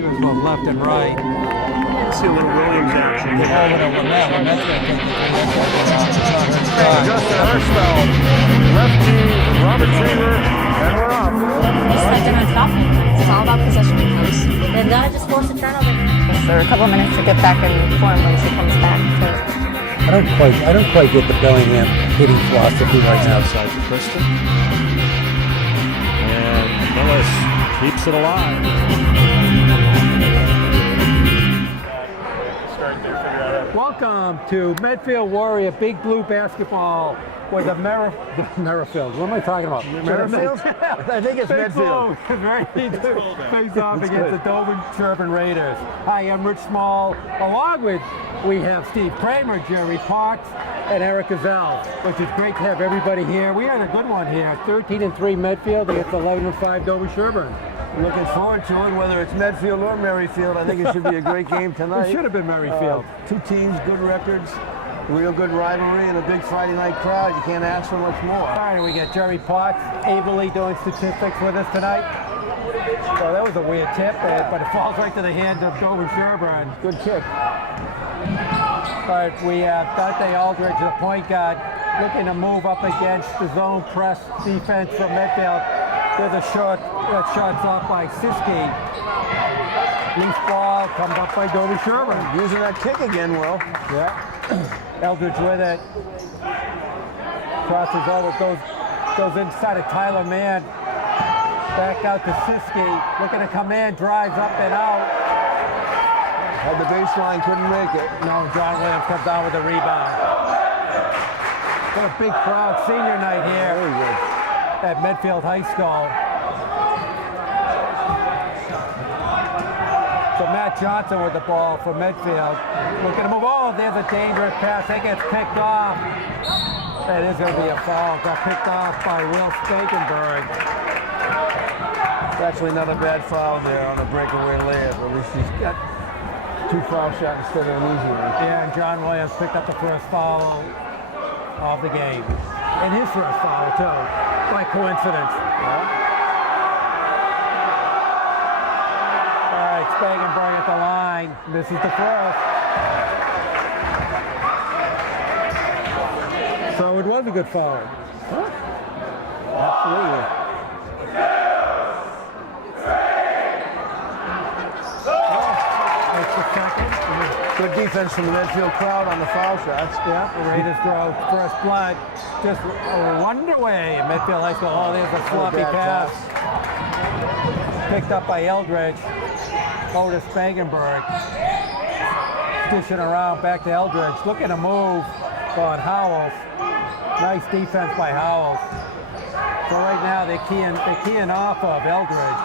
receivers both left and right. See a little Williams action. Get over to Lamette. Lamette's going to take the Justin Hirschfeld, lefty, Robert Seaver, and we're off. Just like they're not stopping. It's all about possession. They've got to just force a turnover. For a couple of minutes to get back in form when she comes back. I don't quite get the Bellingham hitting philosophy right now. Outside to Kristen. And Millis keeps it alive. Welcome to Medfield Warrior Big Blue Basketball with the Merrifield. What am I talking about? Merrifield? I think it's Medfield. Ready to face off against the dover-sherborn Raiders. Hi, I'm Rich Small. Along with, we have Steve Kramer, Jerry Parks, and Eric Gazelle, which is great to have everybody here. We had a good one here. 13-3 Medfield against 11-5 Dover-Sherborn. Looking forward to it, whether it's Medfield or Merrifield. I think it should be a great game tonight. It should have been Merrifield. Two teams, good records, real good rivalry, and a big Friday night crowd. You can't ask for much more. All right, we got Jerry Potts ably doing statistics with us tonight. So that was a weird tip, but it falls right to the hands of Dover-Sherborn. Good kick. All right, we have Dante Aldridge, the point guard, looking to move up against the zone press defense from Medfield. There's a shot that shot's off by Siski. Loose ball comes up by Dover-Sherborn. Using that kick again, Will. Yeah. Eldridge with it. Crosses over, goes inside of Tyler Mann. Back out to Siski. Looking to come in, drives up and out. Had the baseline, couldn't make it. No, John Williams comes down with the rebound. What a big crowd, senior night here. Very good. At Medfield High School. So Matt Johnson with the ball for Medfield. Looking to move. Oh, there's a dangerous pass. That gets picked off. That is going to be a foul. Got picked off by Will Spakenberg. It's actually not a bad foul there on a breakaway layup. At least he's got two foul shots instead of an easy one. Yeah, and John Williams picked up the first foul of the game. And his first foul, too, by coincidence. Yeah. All right, Spakenberg at the line. Misses the first. So it was a good foul. Huh? Absolutely. Makes the second. Good defense from the Medfield crowd on the foul shots. Yeah, the Raiders draw first blood. Just underway at Medfield High School. Oh, there's a sloppy pass. Picked up by Eldridge. Go to Spakenberg. Dishing around back to Eldridge. Looking to move on Howells. Nice defense by Howells. So right now they're keying off of Eldridge.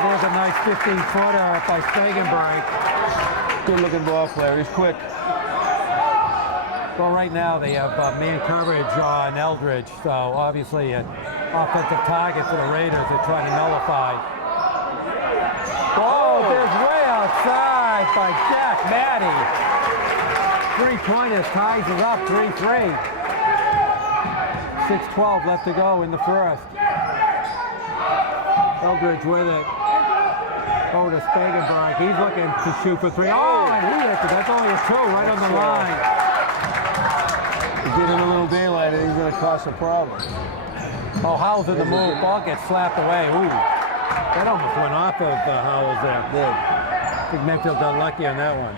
There's a nice 15-footer by Spakenberg. Good looking ball player. He's quick. Well, right now they have man coverage on Eldridge, so obviously an offensive target for the Raiders. They're trying to nullify. Oh, there's way outside by Jack Matty. 3-pointers ties it up, 3-3. 6:12 left to go in the first. Eldridge with it. Over to Spakenberg. He's looking to shoot for three. Oh, and he hit it. That's only a two right on the line. You give him a little daylight and he's going to cause a problem. Oh, Howells in the move. Ball gets slapped away. Ooh. That almost went off of Howells there. Did. I think Medfield got lucky on that one.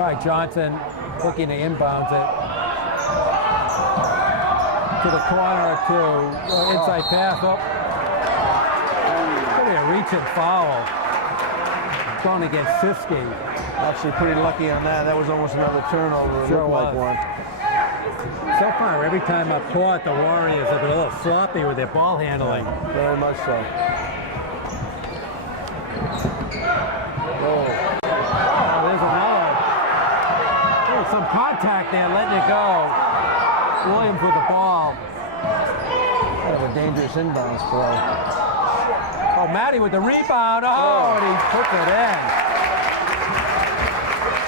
All right, Johnson looking to inbounds it. To the corner to inside pass. Oh. Pretty a reaching foul. Going against Siski. Actually pretty lucky on that. That was almost another turnover. It Sure looked like was. one. So far, every time I've caught, the Warriors have been a little sloppy with their ball handling. Very much so. Oh, there's another. There's some contact there, letting it go. Williams with the ball. That was a dangerous inbounds play. Oh, Matty with the rebound. Oh, and he puts it in.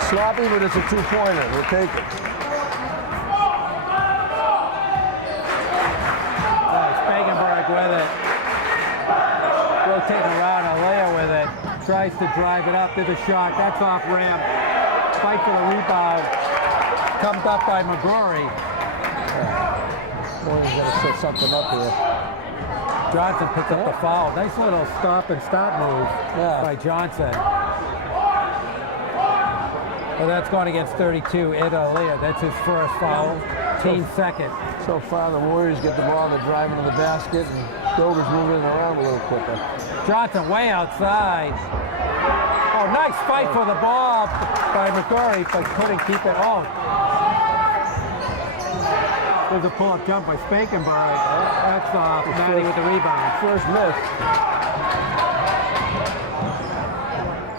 Sloppy, but it's a two-pointer. We'll take it. rotating around. Alea with it. Tries to drive it up to the shot. That's off rim. Fight for the rebound. Comes up by McGrory. Boy, he's got to set something up here. Johnson picks up the foul. Nice little stop and stop move by Johnson. Well, that's going against 32. Ed Alea. That's his first foul. Team second. So far, the Warriors get the ball, they're driving to the basket, and Dover's moving it around a little quicker. Johnson way outside. Oh, nice fight for the ball by McGrory, but couldn't keep it on. There's a pull-up jump by Spankenberg. That's off. Matty with the rebound. First miss.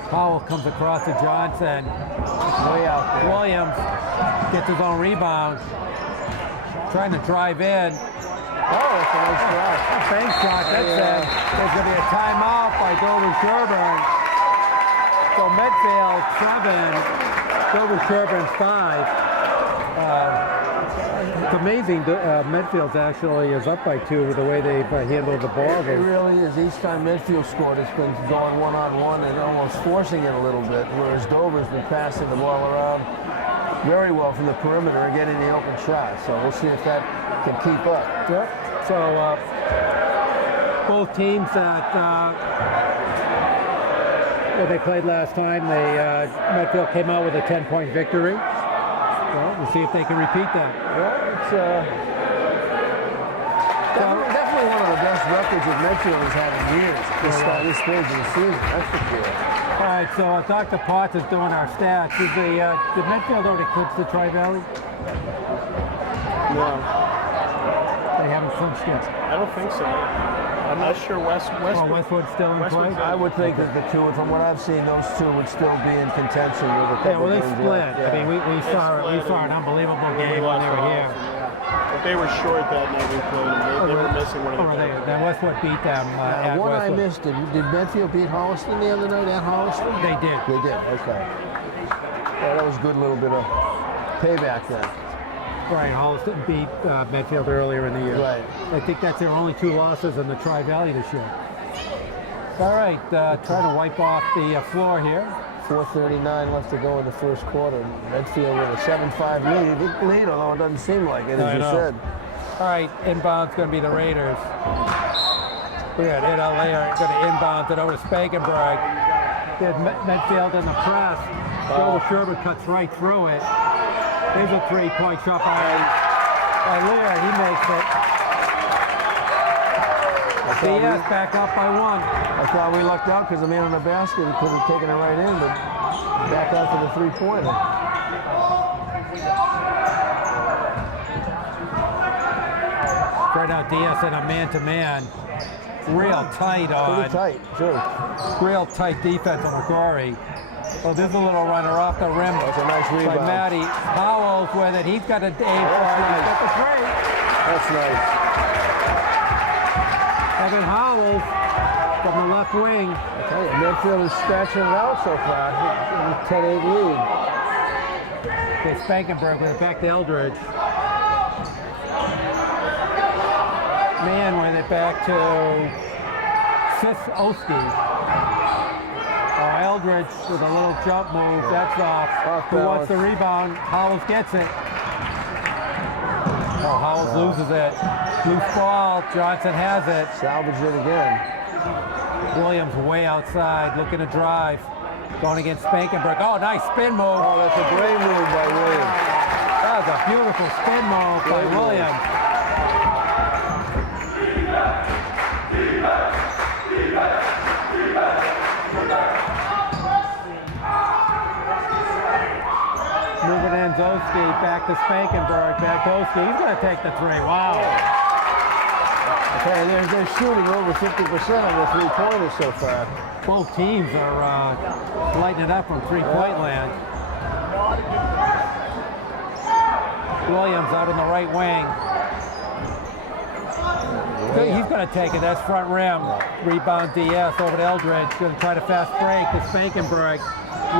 Powell comes across to Johnson. Way out there. Williams gets his own rebound. Trying to drive in. Oh, that's a nice shot. Bank shot. That's it. There's going to be a timeout by Dover-Sherborn. So Medfield 7, Dover-Sherborn 5. It's amazing. Medfield actually is up by 2 with the way they've handled the ball. It really is. Each time Medfield scored, it's been going one-on-one and almost forcing it a little bit, whereas Dover's been passing the ball around very well from the perimeter and getting the open shot. So we'll see if that can keep up. Yep. So both teams that they played last time, Medfield came out with a 10-point victory. Well, we'll see if they can repeat that. Well, it's definitely one of the best records that Medfield has had in years. This stage of the season, that's for sure. All right, so Dr. Potts is doing our stats. Did Medfield already clinched the Tri-Valley? No. They haven't clinched yet. I don't think so. I'm not sure Westwood's still in play? I would think that the two, and from what I've seen, those two would still be in contention with a couple Yeah, well, they games split. left. I mean, we saw an unbelievable game when they were here. But they were short that night we played them. They were missing one of the Then Westwood beat them at one Westwood. I missed, did Medfield beat Holliston the other night at Holliston? They did. They did, okay. Yeah, that was a good little bit of payback then. Right, Holliston beat Medfield earlier in the year. Right. I think that's their only 2 losses in the Tri-Valley this year. All right, trying to wipe off the floor here. 4:39 left to go in the first quarter. Medfield with a 7-5 lead, although it doesn't seem like it, as you said. All right, inbound's going to be the Raiders. We got Ed Alea going to inbound it over to Spankenberg. Did Medfield in the press. Dover-Sherborn cuts right through it. There's a 3-point shot by Lear. He makes it. DS back up by 1. I thought we lucked out because the man in the basket could have taken it right in, but back out to the 3-pointer. Right now, DS in a man-to-man. Real tight on. Pretty tight, too. Real tight defense on McGrory. Oh, there's a little runner off the rim. That's a nice rebound. By Matty. Howells with it. He's got a aim for it. He's got the 3. That's nice. Evan Howells from the left wing. I tell you, Medfield is scratching it out so far. 10-8 lead. Okay, Spankenberg with it back to Eldridge. Man with it back to Oski. Eldridge with a little jump move. That's off. Who wants the rebound? Howells gets it. Oh, Howells loses it. Loose ball. Johnson has it. Salvage it again. Williams way outside, looking to drive. Going against Spankenberg. Oh, nice spin move. Oh, that's a great move by Williams. That was a beautiful spin move by Williams. Moving in, Zoski back to Spankenberg, back to Oski. He's going to take the 3. Wow. Okay, they're shooting over 50% on the 3-pointers so far. Both teams are lighting it up from 3-point land. Williams out on the right wing. He's going to take it. That's front rim. Rebound DS over to Eldridge. Going to try to fast break to Spankenberg.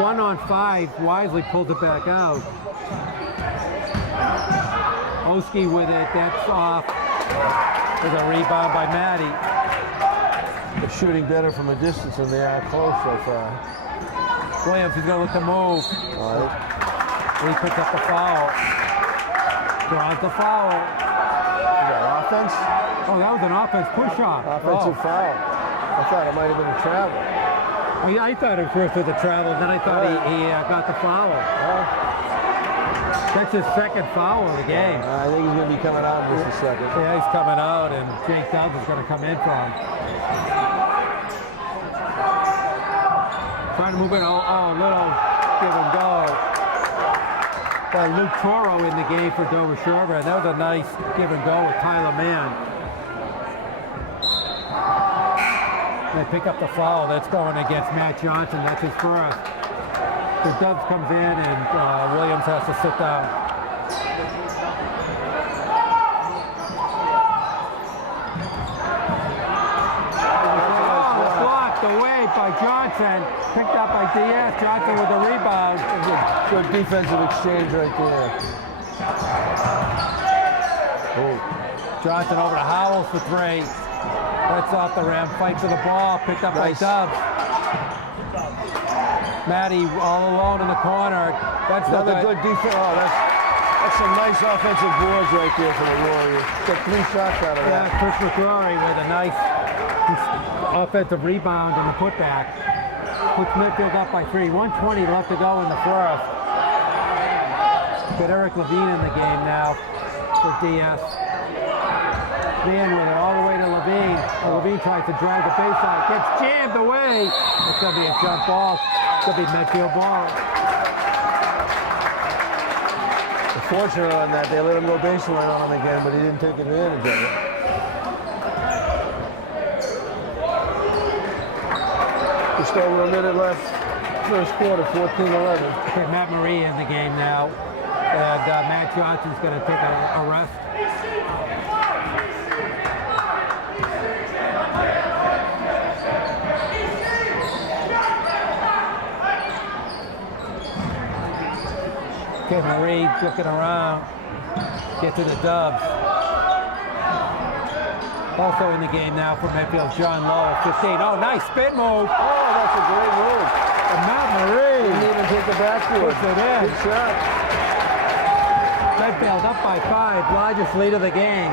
1-on-5. Wisely pulls it back out. Oski with it. That's off. There's a rebound by Matty. They're shooting better from a distance than they are close so far. Williams is going to look to move. All right. He picks up the foul. Draws the foul. You got offense? Oh, that was an offense push-off. Offensive foul. I thought it might have been a travel. I thought at first it was a travel, then I thought he got the foul. That's his second foul of the game. I think he's going to be coming out in just a second. Yeah, he's coming out, and Jake Dubs is going to come in for him. Trying to move it. Oh, little give and go. Luke Toro in the game for dover-sherborn. That was a nice give and go with Tyler Mann. They pick up the foul. That's going against Matt Johnson. That's his first. So Dubs comes in and Williams has to sit down. Blocked away by Johnson. Picked up by Diaz. Johnson with the rebound. Good defensive exchange right there. Johnson over to Howells for three. That's off the rim. Fight for the ball. Picked up by Dubs. Matty all alone in the corner. That's another good defense. Oh, that's some nice offensive boards right there for the Warriors. Got 3 shots out of that. Yeah, Chris McCrory with a nice offensive rebound on the putback. Puts Medfield up by 3. 1:20 left to go in the first. Got Eric Levine in the game now for DS. Man with it all the way to Levine. Levine tries to drive the baseline. Gets jammed away. It's going to be a jump ball. It's going to be Medfield ball. Fortunate on that, they let him go baseline on him again, but he didn't take advantage of it. Just over a minute left. First quarter, 14-11. Okay, Matt Marie in the game now. And Matt Johnson's going to take a rest. Okay, Marie looking around. Get to the Dubs. Also in the game now for Medfield, John Lowe, 15. Oh, nice spin move. Oh, that's a great move. And Matt Marie. Didn't even take the backboard. Puts it in. Good shot. Medfield up by 5, largest lead of the game.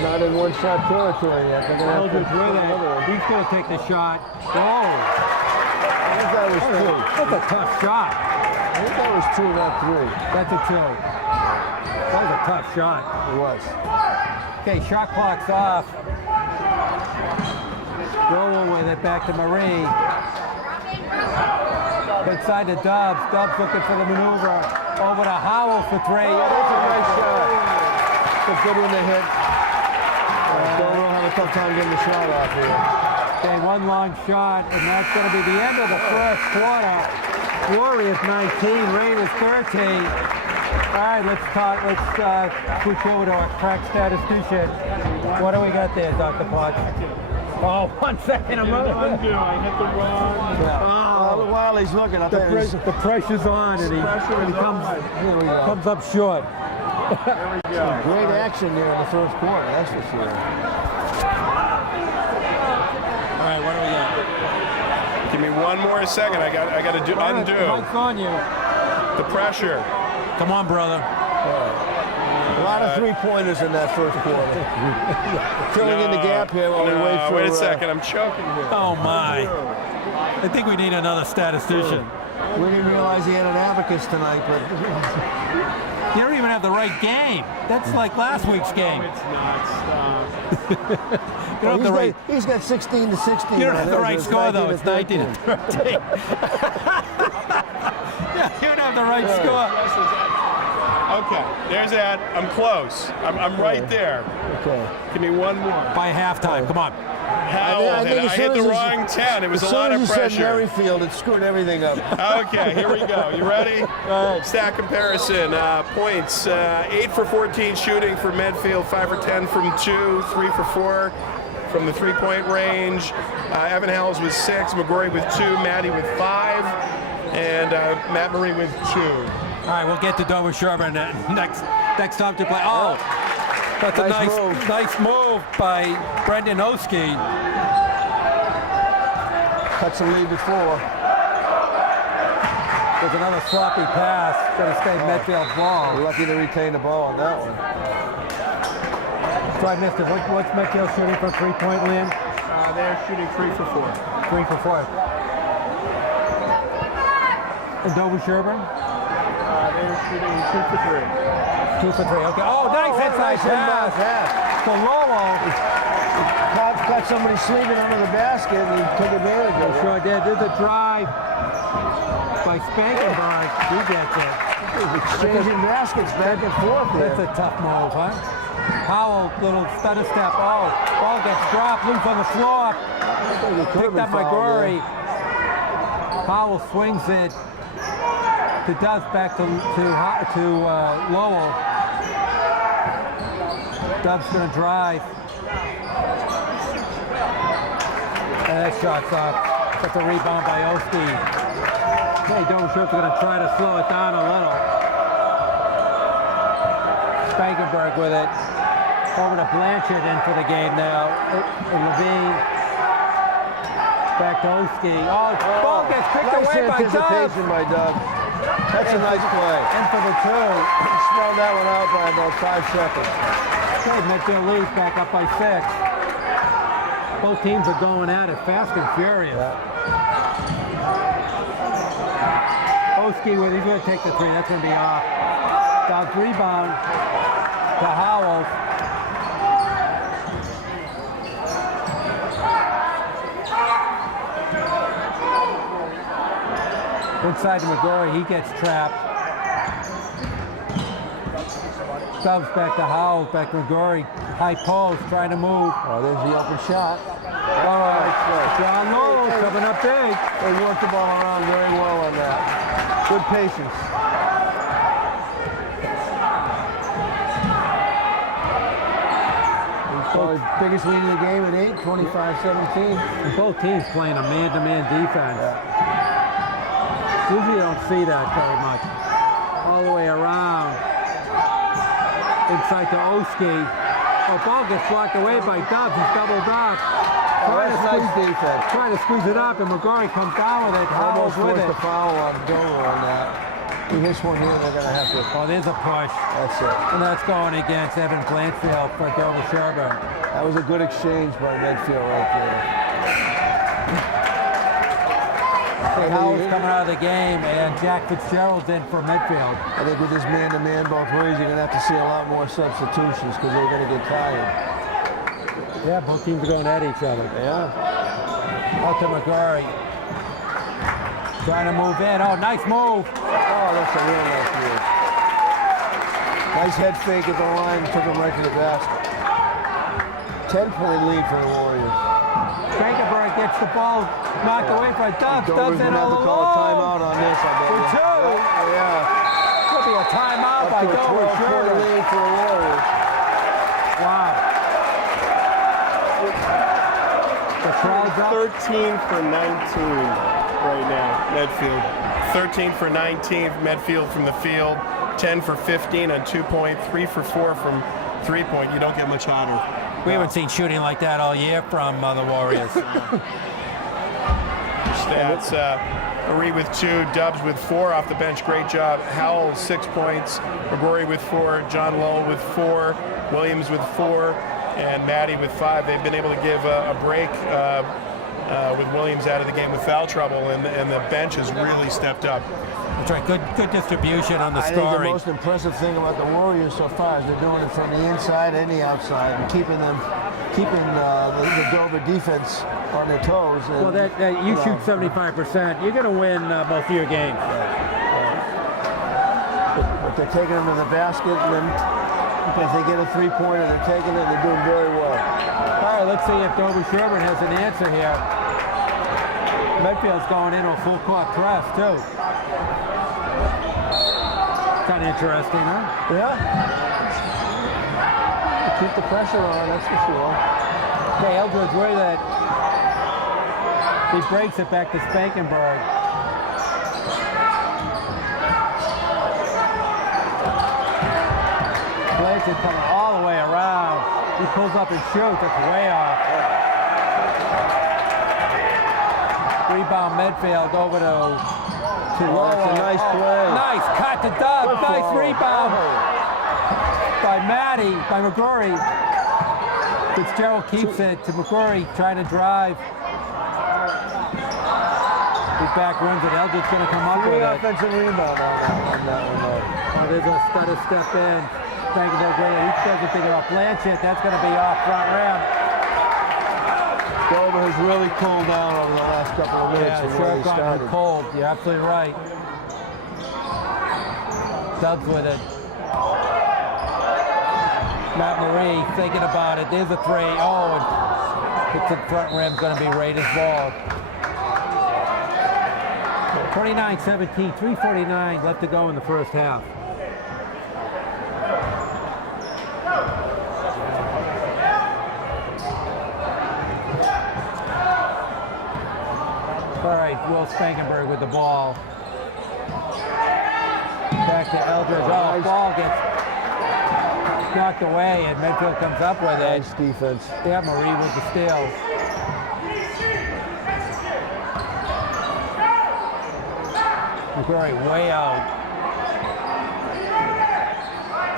Not in one-shot territory yet. They're gonna have to Eldridge with it. He's going to take the shot. Oh. I think that was 2. That's a tough shot. I think that was 2, not 3. That's a 2. That was a tough shot. It was. Okay, shot clock's off. Roll with it back to Marie. Inside to Dubs. Dubs looking for the maneuver. Over to Howell for 3. Oh, that's a nice shot. It's a good one to hit. Dover will have a tough time getting the shot off here. Okay, one long shot, and that's going to be the end of the first quarter. Warriors 19, Raiders 13. All right, let's switch over to our crack statistician. What do we got there, Dr. Potts? Oh, 1 second. Undo. I hit the wrong. Yeah. Oh, while he's looking, I think The pressure's on, and he comes up short. There we go. great action there in the first quarter, that's for sure. All right, what do we got? Give me 1 more second. I got to undo. Mike's on you. The pressure. Come on, brother. A lot of 3-pointers in that first quarter. Filling in the gap here while we wait for... Wait a second, I'm choking here. Oh, my. I think we need another statistician. We didn't realize he had an abacus tonight, but... You don't even have the right game. That's like last week's game. It's not. Stop. You don't have the right... He's got 16 to 16. You don't have the right score, though. It's 19 to 13. Yeah, you don't have the right score. Okay, there's that. I'm close. I'm right there. Okay. Give me 1 more. By halftime, come on. I hit the wrong 10. It was a lot of pressure. As soon as you said Merrifield, it screwed everything up. Okay, here we go. You ready? Stat comparison. Points. 8 for 14 shooting for Medfield. 5 for 10 from 2. 3 for 4 from the 3-point range. Evan Howells with 6. McGrory with 2. Matty with 5. And Matt Marie with 2. All right, we'll get to dover-sherborn next time to play. Oh, That's a nice move by Brendan Oski. Cuts the lead to 4. There's another sloppy pass. Going to stay Medfield's ball. Lucky to retain the ball on that one. So I missed it. What's Medfield shooting for 3-point, Liam? They're shooting 3 for 4. 3 for 4. And dover-sherborn? They're shooting 2 for 3. 2 for 3. Okay. Oh, nice inside pass. So Lolo Caught somebody sleeping under the basket and he took advantage of it. sure did. There's a drive by Spankenberg. He gets it. Exchanging baskets back and forth there. That's a tough move, huh? Howell, little stutter step. Oh, ball gets dropped, loose on the floor. Picked up by Gory. Howell swings it to Doves, back to Lowell. Doves gonna drive. And that shot's off. That's a rebound by Oski. Okay, dover-sherborn's gonna try to slow it down a little. Spangenberg with it. Over to Blanchard in for the game now. And Levine. Back to Oski. Oh, ball gets picked away by Doves. Anticipation by Doves. That's a nice play. In for the 2. Spelled that one out by about 5 seconds. Okay, Medfield leads back up by 6. Both teams are going at it fast and furious. Oski, he's going to take the 3. That's going to be off. Doves rebound to Howell. Inside to McGorry, he gets trapped. Doves back to Howell, back to McGorry. High post, trying to move. Oh, there's the open shot. John Lowell coming up big. They worked the ball around very well on that. Good patience. Probably biggest lead in the game at 8, 25-17. Both teams playing a man-to-man defense. Usually you don't see that very much. All the way around. Inside to Oski. Oh, ball gets blocked away by Doves. He's doubled up. Nice defense. Trying to squeeze it up, and McGorry comes down with it. Howell's with it. Forced a foul on Dover on that. He hits one here, they're going to have to. Oh, there's a push. That's it. And that's going against Evan Blanchfield for dover-sherborn. That was a good exchange by Medfield right there. Howell's coming out of the game, and Jack Fitzgerald's in for Medfield. I think with this man-to-man both ways, you're going to have to see a lot more substitutions because they're going to get tired. Yeah, both teams are going at each other. Yeah. Out to McGorry. Trying to move in. Oh, nice move. Oh, that's a real nice move. Nice head fake at the line, took him right to the basket. 10-point lead for the Warriors. Spangenberg gets the ball knocked away by Doves. Dover's Doves in going to have all to call a alone. timeout on this, I bet. For 2. Yeah. Could be a timeout Up by to a 12-point dover-sherborn. lead for the Warriors. Wow. The crowd's up. 13 for 19 right now, Medfield. 13 for 19 from Medfield from the field. 10 for 15 on 2-point. 3 for 4 from 3-point. You don't get much hotter. We haven't seen shooting like that all year from the Warriors. Stats, Marie with 2, Doves with 4 off the bench. Great job. Howell, 6 points. McGorry with 4. John Lowell with 4. Williams with 4. And Maddie with 5. They've been able to give a break with Williams out of the game with foul trouble, and the bench has really stepped up. That's right. Good distribution on the I think the scoring. most impressive thing about the Warriors so far is they're doing it from the inside and the outside and keeping the Dover defense on their toes. And, Well, you shoot 75%. You're going to win most of your games. But they're taking them to the basket, and then if they get a 3-pointer, they're taking it. They're doing very well. All right, let's see if dover-sherborn has an answer here. Medfield's going into a full court press too. Kind of interesting, huh? Yeah. Keep the pressure on, that's for sure. Okay, Eldridge with it. He breaks it back to Spangenberg. Blanchard coming all the way around. He pulls up and shoots. That's way off. Rebound Medfield over to Lowell. That's a nice play. Nice cut to Dub. Nice rebound by McGrory. Fitzgerald keeps it to McGrory trying to drive. He back runs it. Eldred's going to come up with it. Offensive rebound on that one, though. Oh, there's a stutter step in. Spangenberg with it. He doesn't think about Blanchett. That's going to be off front rim. Dover has really cooled down over the last couple of minutes. Yeah, from sure where he gotten started. cold. You're absolutely right. Dubs with it. Matt Marie thinking about it. There's a three. Oh, and hits it front rim. Going to be Raiders ball. 29-17, 3:49 left to go in the first half. All right, Will Spangenberg with the ball. Back to Eldridge. Oh, ball gets knocked away, and Medfield comes up with it. Nice defense. Yeah, Marie with the steal. McGrory way out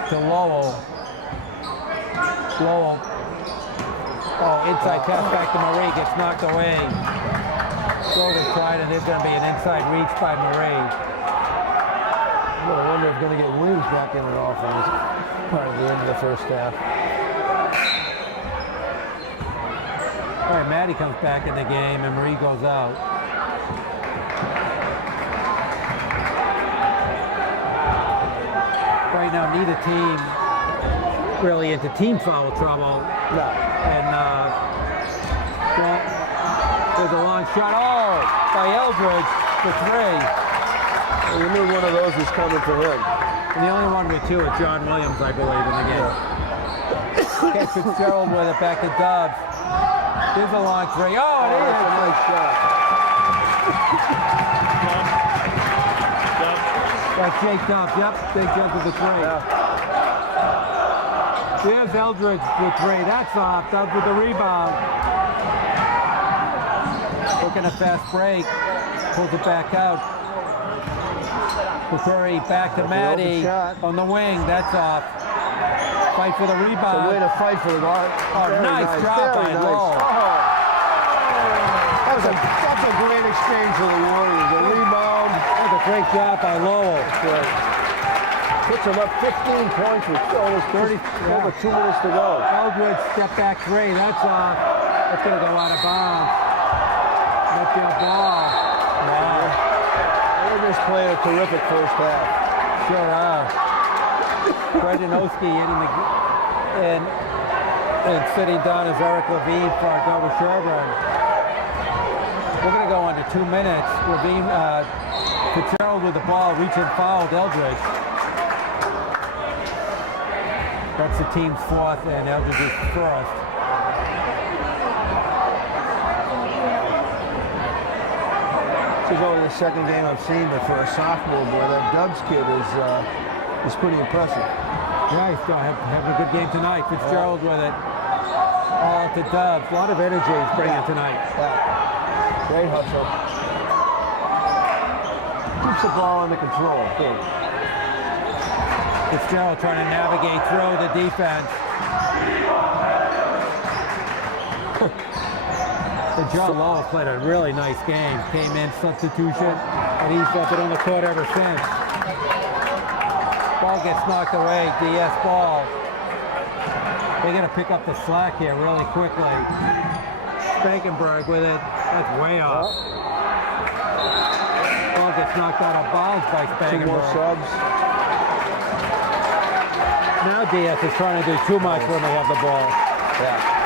to Lowell. Oh, inside pass back to Marie, gets knocked away. Grover tried, and there's going to be an inside reach by Marie. I wonder if we're going to get Williams back in and off on this part of the end of the first half. All right, Maddie comes back in the game, and Marie goes out. Right now, neither team really into team foul trouble. No. And there's a long shot. Oh, by Eldridge for three. Well, you knew one of those was coming for him. And the only one with two is John Williams, I believe, in the game. Gets Fitzgerald with it back to Dubs. Here's a long three. Oh, it is. That's a nice shot. That's Jake Dubs. Yep, big jump with the three. Yeah. Here's Eldridge with three. That's off. Dubs with the rebound. Looking a fast break. Pulls it back out. McCurry back to Maddie on the wing. That's off. Fight for the rebound. It's a way to fight for the ball. Oh, nice job by Lowell. That's a great exchange for the Warriors. A rebound. That's a great job by Lowell. Puts them up 15 points with almost 30, over 2 minutes to go. Eldridge step back three. That's off. That's going to go out of bounds. Medfield ball. Wow. They're just playing a terrific first half. Sure are. Brejanowski and sitting down is Eric Levine for dover-sherborn. We're going to go under 2 minutes. Levine, Fitzgerald with the ball, reaching fouled Eldridge. That's the team's fourth, and Eldridge is first. This is only the second game I've seen, but for a sophomore boy, that Dubs kid is pretty impressive. Yeah, he's going to have a good game tonight. Fitzgerald with it. All to Dubs. A lot of energy he's bringing tonight. Yeah. Great hustle. Keeps the ball under control, too. Fitzgerald trying to navigate through the defense. And John Lowell played a really nice game. Came in substitution, and he's been on the court ever since. Ball gets knocked away. DS ball. They're going to pick up the slack here really quickly. Spangenberg with it. That's way off. Ball gets knocked out of bounds by Spangenberg. 2 more subs. Now DS is trying to do too much when they have the ball. Yeah.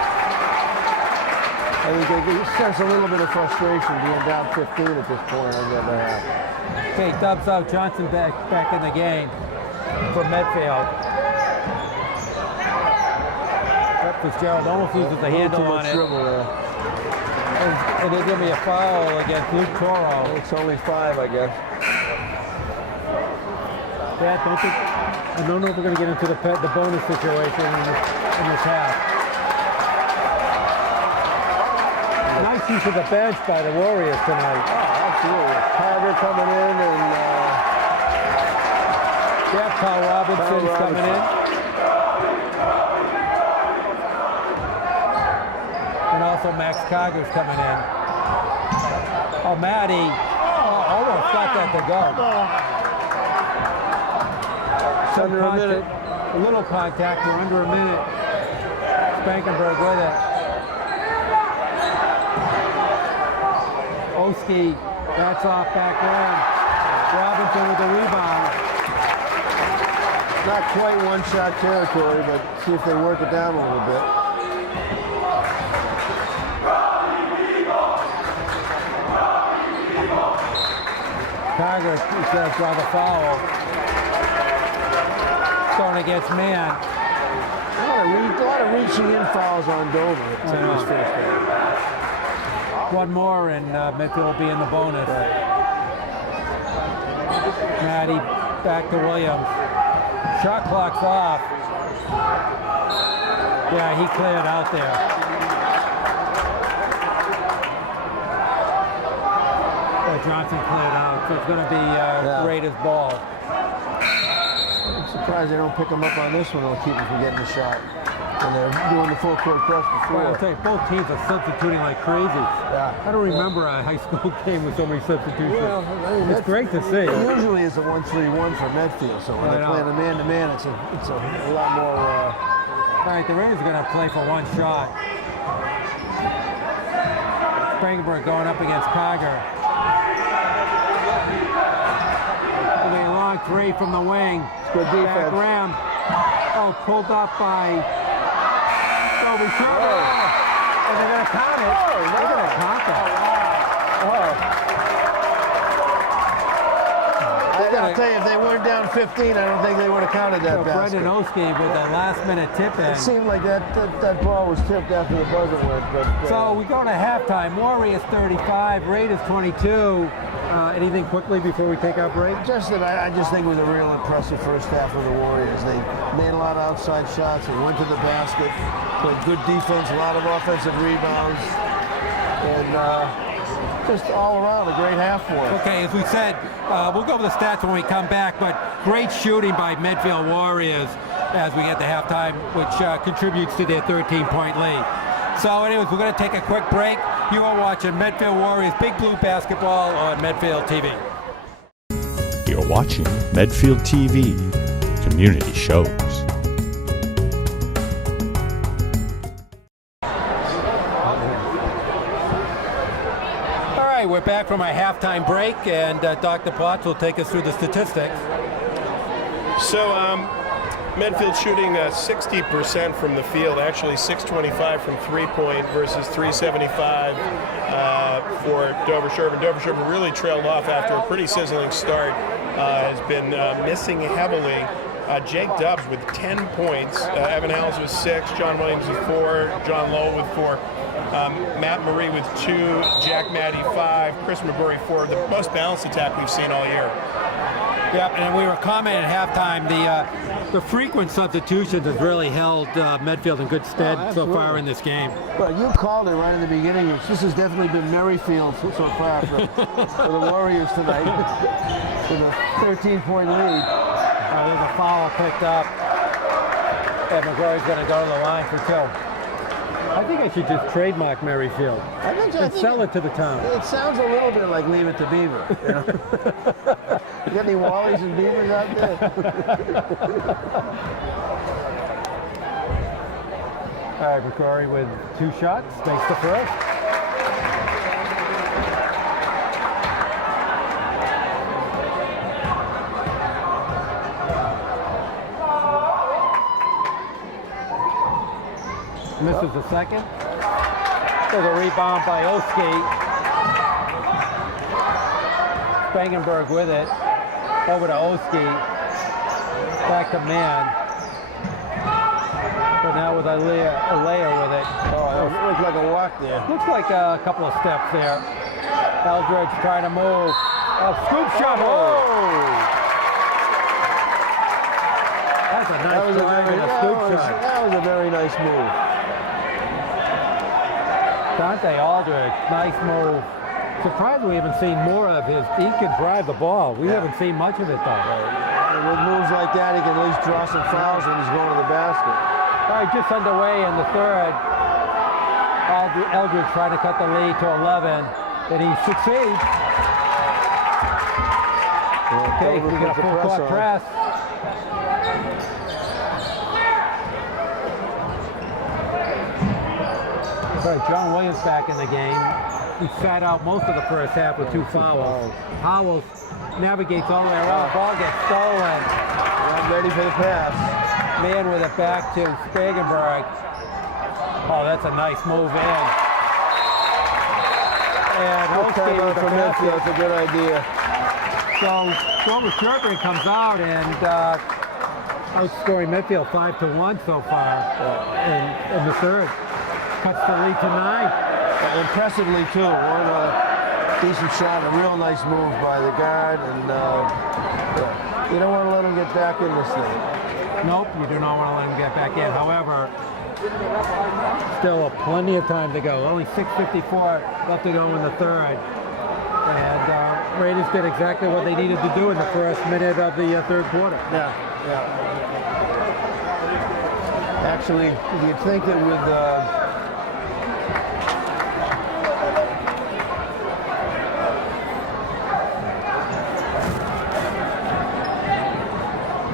I think they sense a little bit of frustration being down 15 at this point on the other half. Okay, Dubs out. Johnson back in the game for Medfield. Fitzgerald almost loses the handle on it. And there's going to be a foul against Luke Toro. It's only 5, I guess. Yeah, don't think I don't know if we're going to get into the bonus situation in this half. Nice use of the bench by the Warriors tonight. Oh, absolutely. Carter coming in and Carl Robinson's coming in. And also Max Carter's coming in. Oh, Maddie. Oh, almost got that to go. under a minute. A little contact. We're under a minute. Spankenberg with it. Oski, that's off back end. Robinson with the rebound. Not quite one-shot territory, but see if they work it down a little bit. Tiger says draw the foul. Going against man. A lot of reaching in fouls on Dover in this first game. One more and Medfield will be in the bonus. Maddie back to Williams. Shot clock's off. Yeah, he cleared out there. Johnson cleared out, so it's going to be Raiders ball. I'm surprised they don't pick him up on this one. They'll keep him from getting the shot. And they're doing the full court press before. Well, I'll tell you, both teams are substituting like crazy. Yeah. I don't remember a high school game with so many substitutions. Well, I mean, it's great to see. It usually is a 1-3-1 for Medfield, so when they're playing a man-to-man, it's a lot more... All right, the Raiders are going to play for one shot. Spangenberg going up against Carger. A long three from the wing. Good defense. Back ram. Oh, pulled up by dover-sherborn. And they're going to count it. They're going to count that. I'll tell you, if they weren't down 15, I don't think they would have counted that basket. Brendan Oski with the last-minute tip in. It seemed like that ball was tipped after the buzzer went. But, so we go to halftime. Warriors 35, Raiders 22. Anything quickly before we take our break? Just that I just think it was a real impressive first half of the Warriors. They made a lot of outside shots. They went to the basket, played good defense, a lot of offensive rebounds, and just all around a great half for them. Okay, as we said, we'll go over the stats when we come back, but great shooting by Medfield Warriors as we get to halftime, which contributes to their 13-point lead. So anyways, we're going to take a quick break. You are watching Medfield Warriors Big Blue Basketball on Medfield TV. You're watching Medfield TV, community shows. All right, we're back from our halftime break, and Dr. Potts will take us through the statistics. So, Medfield shooting 60% from the field, actually 625 from three-point versus 375 for dover-sherborn. Dover-sherborn really trailed off after a pretty sizzling start, has been missing heavily. Jake Dubbs with 10 points, Evan Howells with 6, John Williams with 4, John Lowell with 4, Matt Marie with 2, Jack Maddie 5, Chris McGurry 4, the most balanced attack we've seen all year. Yep, and we were commenting at halftime, the frequent substitutions has really held Medfield in good stead so far in this game. Well, you called it right in the beginning. This has definitely been Merrifield so far for the Warriors tonight with a 13-point lead. There's a foul picked up, and McGuire's going to go to the line for 2. I think I should just trademark Merrifield and sell it to the town. It sounds a little bit like Leave It to Beaver. You know? You got any Wallies and Beavers out there? All right, McCrory with 2 shots, makes the first. Misses the second. There's a rebound by Oski. Spangenberg with it. Over to Oski. Back to Mann. But now with Alea with it. Oh, it looks like a walk there. Looks like a couple of steps there. Eldridge trying to move. A scoop shot. Oh! That's a nice drive and a scoop shot. That was a very nice move. Dante Aldridge, nice move. Surprised we haven't seen more of his. He can drive the ball. We haven't seen much of it though. And with moves like that, he can at least draw some fouls when he's going to the basket. All right, just underway in the third. Eldridge trying to cut the lead to 11, and he succeeds. Okay, we got a full court press. All right, John Williams back in the game. He sat out most of the first half with 2 fouls. Howells navigates all the way around. Ball gets stolen. Not ready for the pass. Man with it back to Spagenberg. Oh, that's a nice move in. And Oski with the Medfield. That's a good idea. So dover-sherborn comes out and outscoring Medfield 5-1 so far in the third. Cuts the lead to 9. Impressively too. One decent shot, a real nice move by the guard, and you don't want to let him get back in this thing. Nope, you do not want to let him get back in. However, still plenty of time to go. Only 6:54 left to go in the third. And Raiders did exactly what they needed to do in the first minute of the third quarter. Yeah. Actually, you'd think that with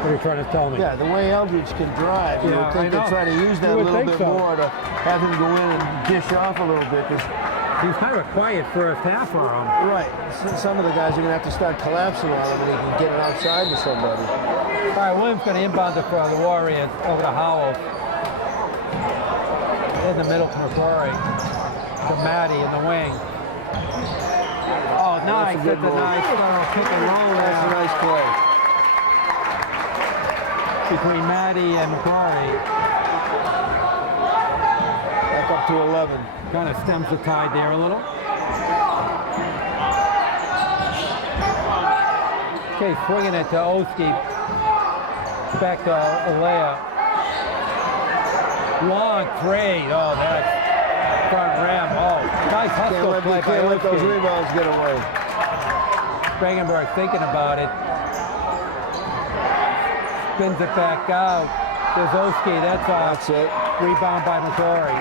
What are you trying to tell me? the way Eldridge can drive, you would think they'd try to use that a little bit more to have him go in and dish off a little bit. He's kind of a quiet first half for him. Right. Some of the guys are going to have to start collapsing on him and he can get it outside to somebody. All right, Williams going to inbound it for the Warriors over to Howell. In the middle to McCrory. To Matty in the wing. Oh, nice. That's a nice thorough pick and roll there. That's a nice play. Between Matty and McCrory. Back up to 11. Kind of stems the tide there a little. Okay, swinging it to Oski. Back to Alea. Long three. Oh, that's front rim. Oh, nice hustle play by Can't let those Oski. rebounds get away. Spagenberg thinking about it. Spins it back out. There's Oski. That's off. That's it. Rebound by McCrory.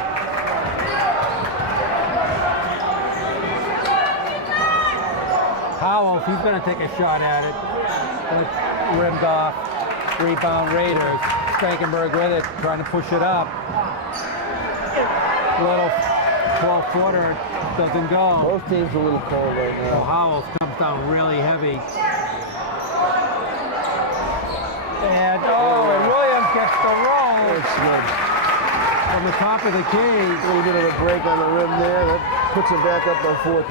Howells, he's going to take a shot at it. Rimmed off. Rebound Raiders. Spagenberg with it, trying to push it up. Little 12-footer doesn't go. Both teams are a little cold right So now. Howells comes down really heavy. And Williams gets the roll That's good. from the top of the key. A little bit of a break on the rim there. That puts it back up by 14.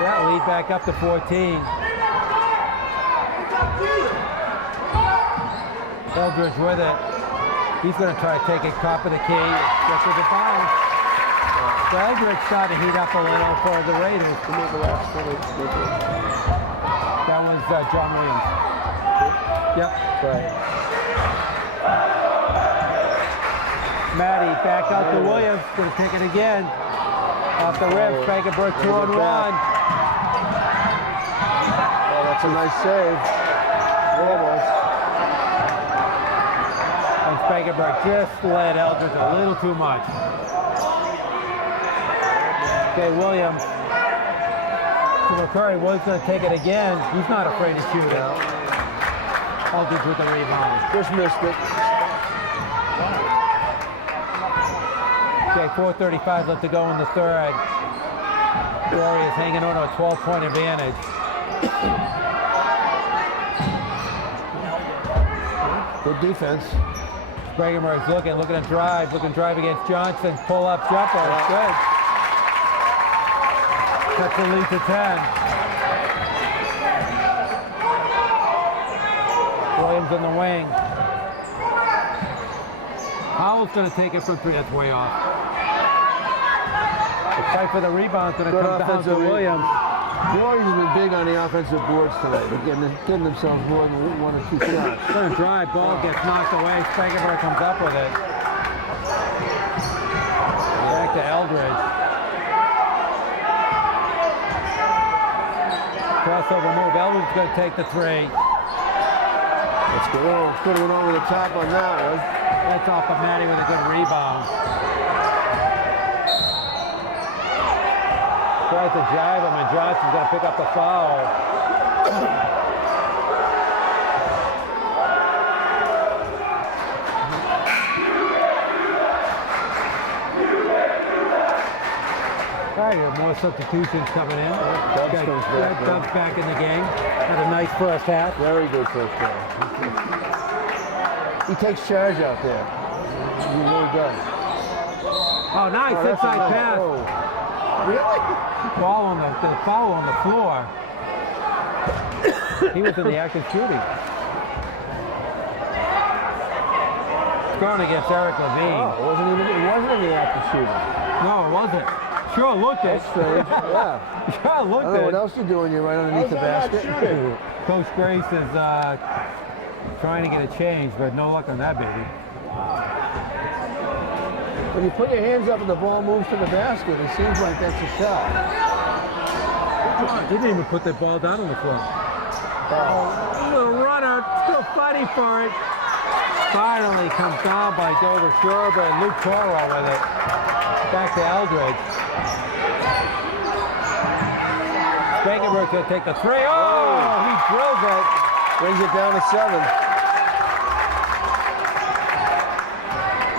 That lead back up to 14. Eldridge with it. He's going to try to take it top of the key. Just with the bounce. So Eldridge started to heat up a little for the Raiders. That was John Williams. Yep. Right. Matty back out to Williams. Going to take it again. Off the rim. Spagenberg 2-on-1. Oh, that's a nice save. Almost. And Spagenberg just led Eldridge a little too much. Okay, Williams. McCurry was going to take it again. He's not afraid to shoot it. Eldridge with the rebound. Just missed it. Okay, 4:35 left to go in the third. Warriors hanging on to a 12-point advantage. Good defense. Spagenberg's looking to drive against Johnson. Pull up jumper. Good. Cuts the lead to 10. Williams in the wing. Howell's going to take it from 3. That's way off. The fight for the rebound is going to come down to Williams. Warriors have been big on the offensive boards tonight. They're getting themselves more than 1 or 2 shots. Third drive, ball gets knocked away. Spangenberg comes up with it. Back to Eldridge. Crossover move. Eldridge going to take the 3. Let's go on. Let's put it over the top on that one. That's off of Matty with a good rebound. Tries to jive him, and Johnson's going to pick up the foul. All right, more substitutions coming in. Dubs back in the game. Had a nice first half. Very good first half. He takes charge out there. He really does. Oh, nice inside pass. Really? Ball on the foul on the floor. He was in the act of shooting. Scoring against Eric Levine. Oh, it wasn't in the act of shooting. No, it wasn't. Sure looked it. That's strange. Yeah. Sure looked I don't know it. what else you're doing. You're right underneath the basket. Coach Grace is trying to get a change, but no luck on that baby. When you put your hands up and the ball moves to the basket, it seems like that's a shot. He didn't even put the ball down on the floor. Little runner, still fighting for it. Finally comes down by dover-sherborn and Luke Toro with it. Back to Eldridge. Spangenberg's going to take the 3. Oh, he drilled it. Brings it down to 7.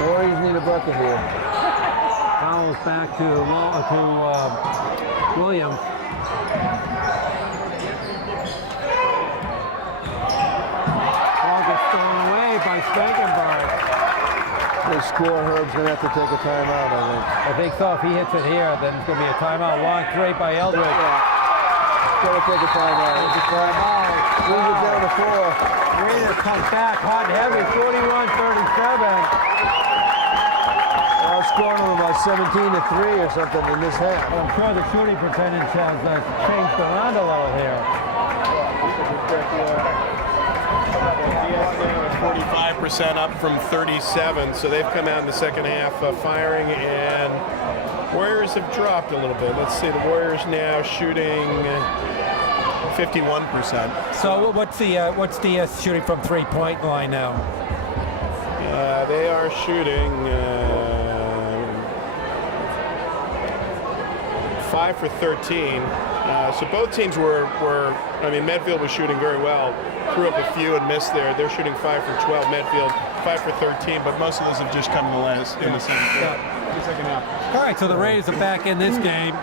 Warriors need a bucket here. Fouls back to Williams. Ball gets thrown away by Spangenberg. The score, Herb's going to have to take a timeout, I I think so. If he hits it here, then it's going to be a timeout. Long 3 by Eldridge. Got to take a timeout. Moves it down to 4. Raiders comes back hot and heavy, 41-37. Scoring them about 17 to 3 or something in this half. I'm sure the shooting percentage has changed around a little here. 45% up from 37, so they've come out in the second half firing, and Warriors have dropped a little bit. Let's see, the Warriors now shooting 51%. So what's the shooting from 3-point line now? They are shooting 5 for 13. So both teams were, I mean, Medfield was shooting very well, threw up a few and missed there. They're shooting 5 for 12, Medfield 5 for 13, but most of those have just come in the second half. All right, so the Raiders are back in this game.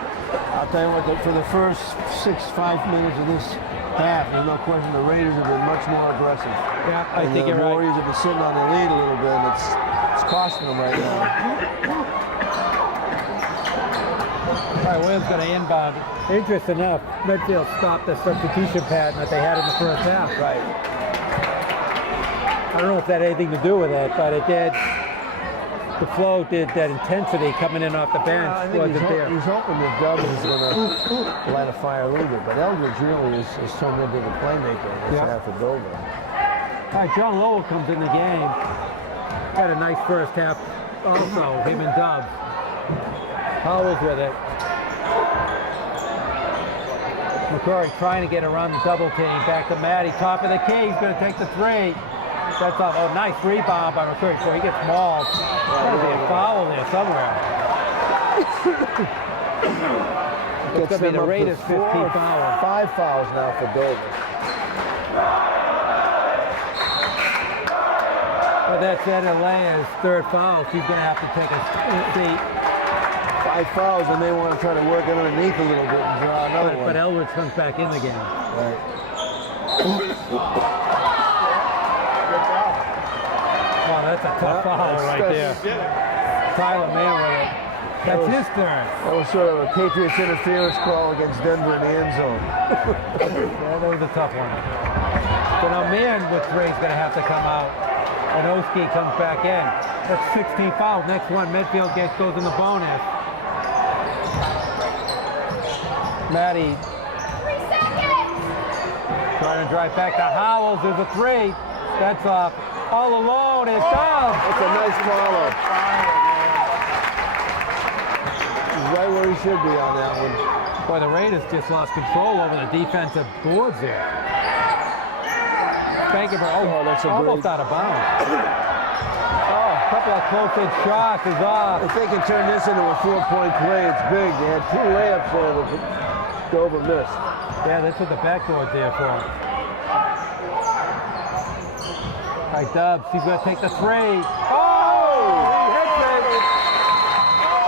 I'll tell you what, for the first 5 minutes of this half, there's no question the Raiders have been much more aggressive. Yeah, I think you're right. The Warriors right. have been sitting on the lead a little bit, and it's costing them right now. All right, Williams going to inbound. Interesting enough, Medfield stopped the substitution pattern that they had in the first half. Right. I don't know if that had anything to do with it, but it did. The flow did, that intensity coming in off the bench wasn't there. He's hoping that Dubs is going to light a fire a little bit, but Eldridge really is turned into the playmaker in this half of Dover. All right, John Lowell comes in the game. Had a nice first half also, him and Dubs. Howell's with it. McCurry trying to get around the double team. Back to Matty, top of the key. He's going to take the 3. That's off. Oh, nice rebound by McCurry. So he gets mauled. There's be a foul there somewhere. It's going to be the Raiders' 15th foul. 5 fouls now for Dover. But that's Ed third foul. She's going to have to take a seat. 5 fouls, and they want to try to work it underneath a little bit and draw another one. But Eldridge comes back in the game. Right. Oh, that's a tough foul right there. Tyler Mayer with it. That's his turn. That was sort of a Patriots interference call against Denver in the end zone. Yeah, that was a tough one. So now man with 3 is going to have to come out. And Oski comes back in. That's 16 fouls. Next one, Medfield goes in the bonus. Matty going to drive back to Howells. There's a three. That's off. All alone. It's down. It's a nice follow. He's right where he should be on that one. Boy, the Raiders just lost control over the defensive boards there. Spankenberg, that's a almost great- out of bounds. Oh, a couple of close-in shots is off. If they can turn this into a 4-point play, it's big. They had 2 layups there that Dover missed. Yeah, that's what the backboard there for. All right, Dubs, he's going to take the three. Oh! He hits it!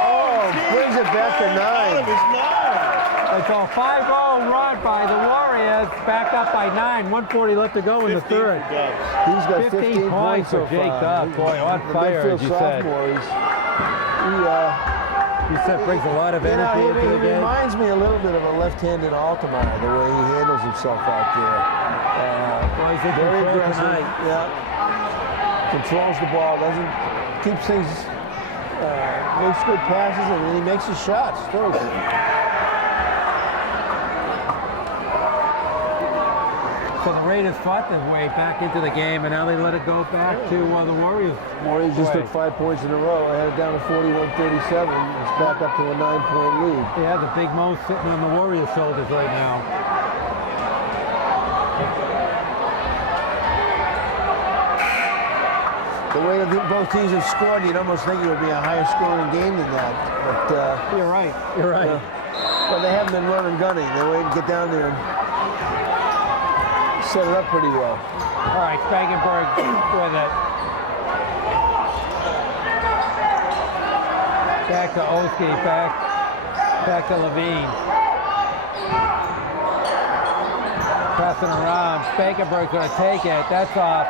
Oh, brings it back to 9. It's a 5-0 run by the Warriors, back up by 9. 1:40 left to go in the third. He's got 15 points for so Jake far. Dubs. Boy, on The fire, Medfield as you said. sophomore, You said brings a lot of you know, energy into the he game. reminds me a little bit of a left-handed Altamar, the way he handles himself out there. Well, he's in Very control aggressive. tonight. Yeah. Controls the ball, keeps things, makes good passes, and then he makes his shots, throws it. So the Raiders fought their way back into the game, and now they let it go back to the Warriors. Warriors just way. took 5 points in a row. They had it down to 41-37. It's back up to a 9-point lead. Yeah, the big Mo sitting on the Warriors' shoulders right now. The way that both teams have scored, you'd almost think it would be a higher scoring game than that. But You're right. You're right. but they haven't been running gunning. They're waiting to get down there and set it up pretty well. All right, Spangenberg with it. Back to Oski, back to Levine. Passing around. Spangenberg's going to take it. That's off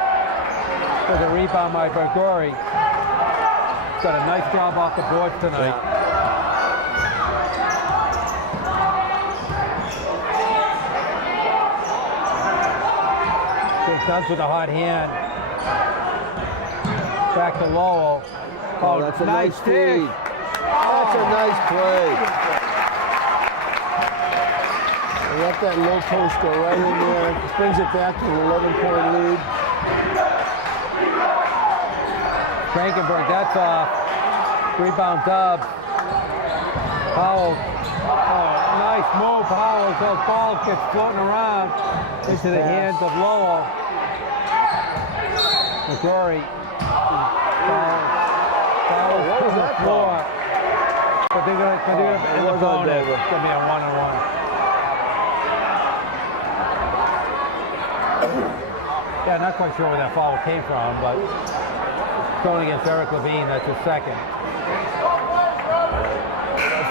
for the rebound by Bergori. Got a nice job off the boards tonight. Does with a hot hand. Back to Lowell. Oh, that's a nice dig. feed. That's a nice play. They let that low post go right in there. Brings it back to an 11-point lead. Frankenberg, that's off. Rebound Dubs. Howell. Oh, nice move, Howell. So the ball gets floating around into the hands of Lowell. McGrory. Foul what was on the that floor. But they're going to in the was on bonus. Dover. It's going to be a 1-on-1. Yeah, not quite sure where that foul came from, but going against Eric Levine, that's his second.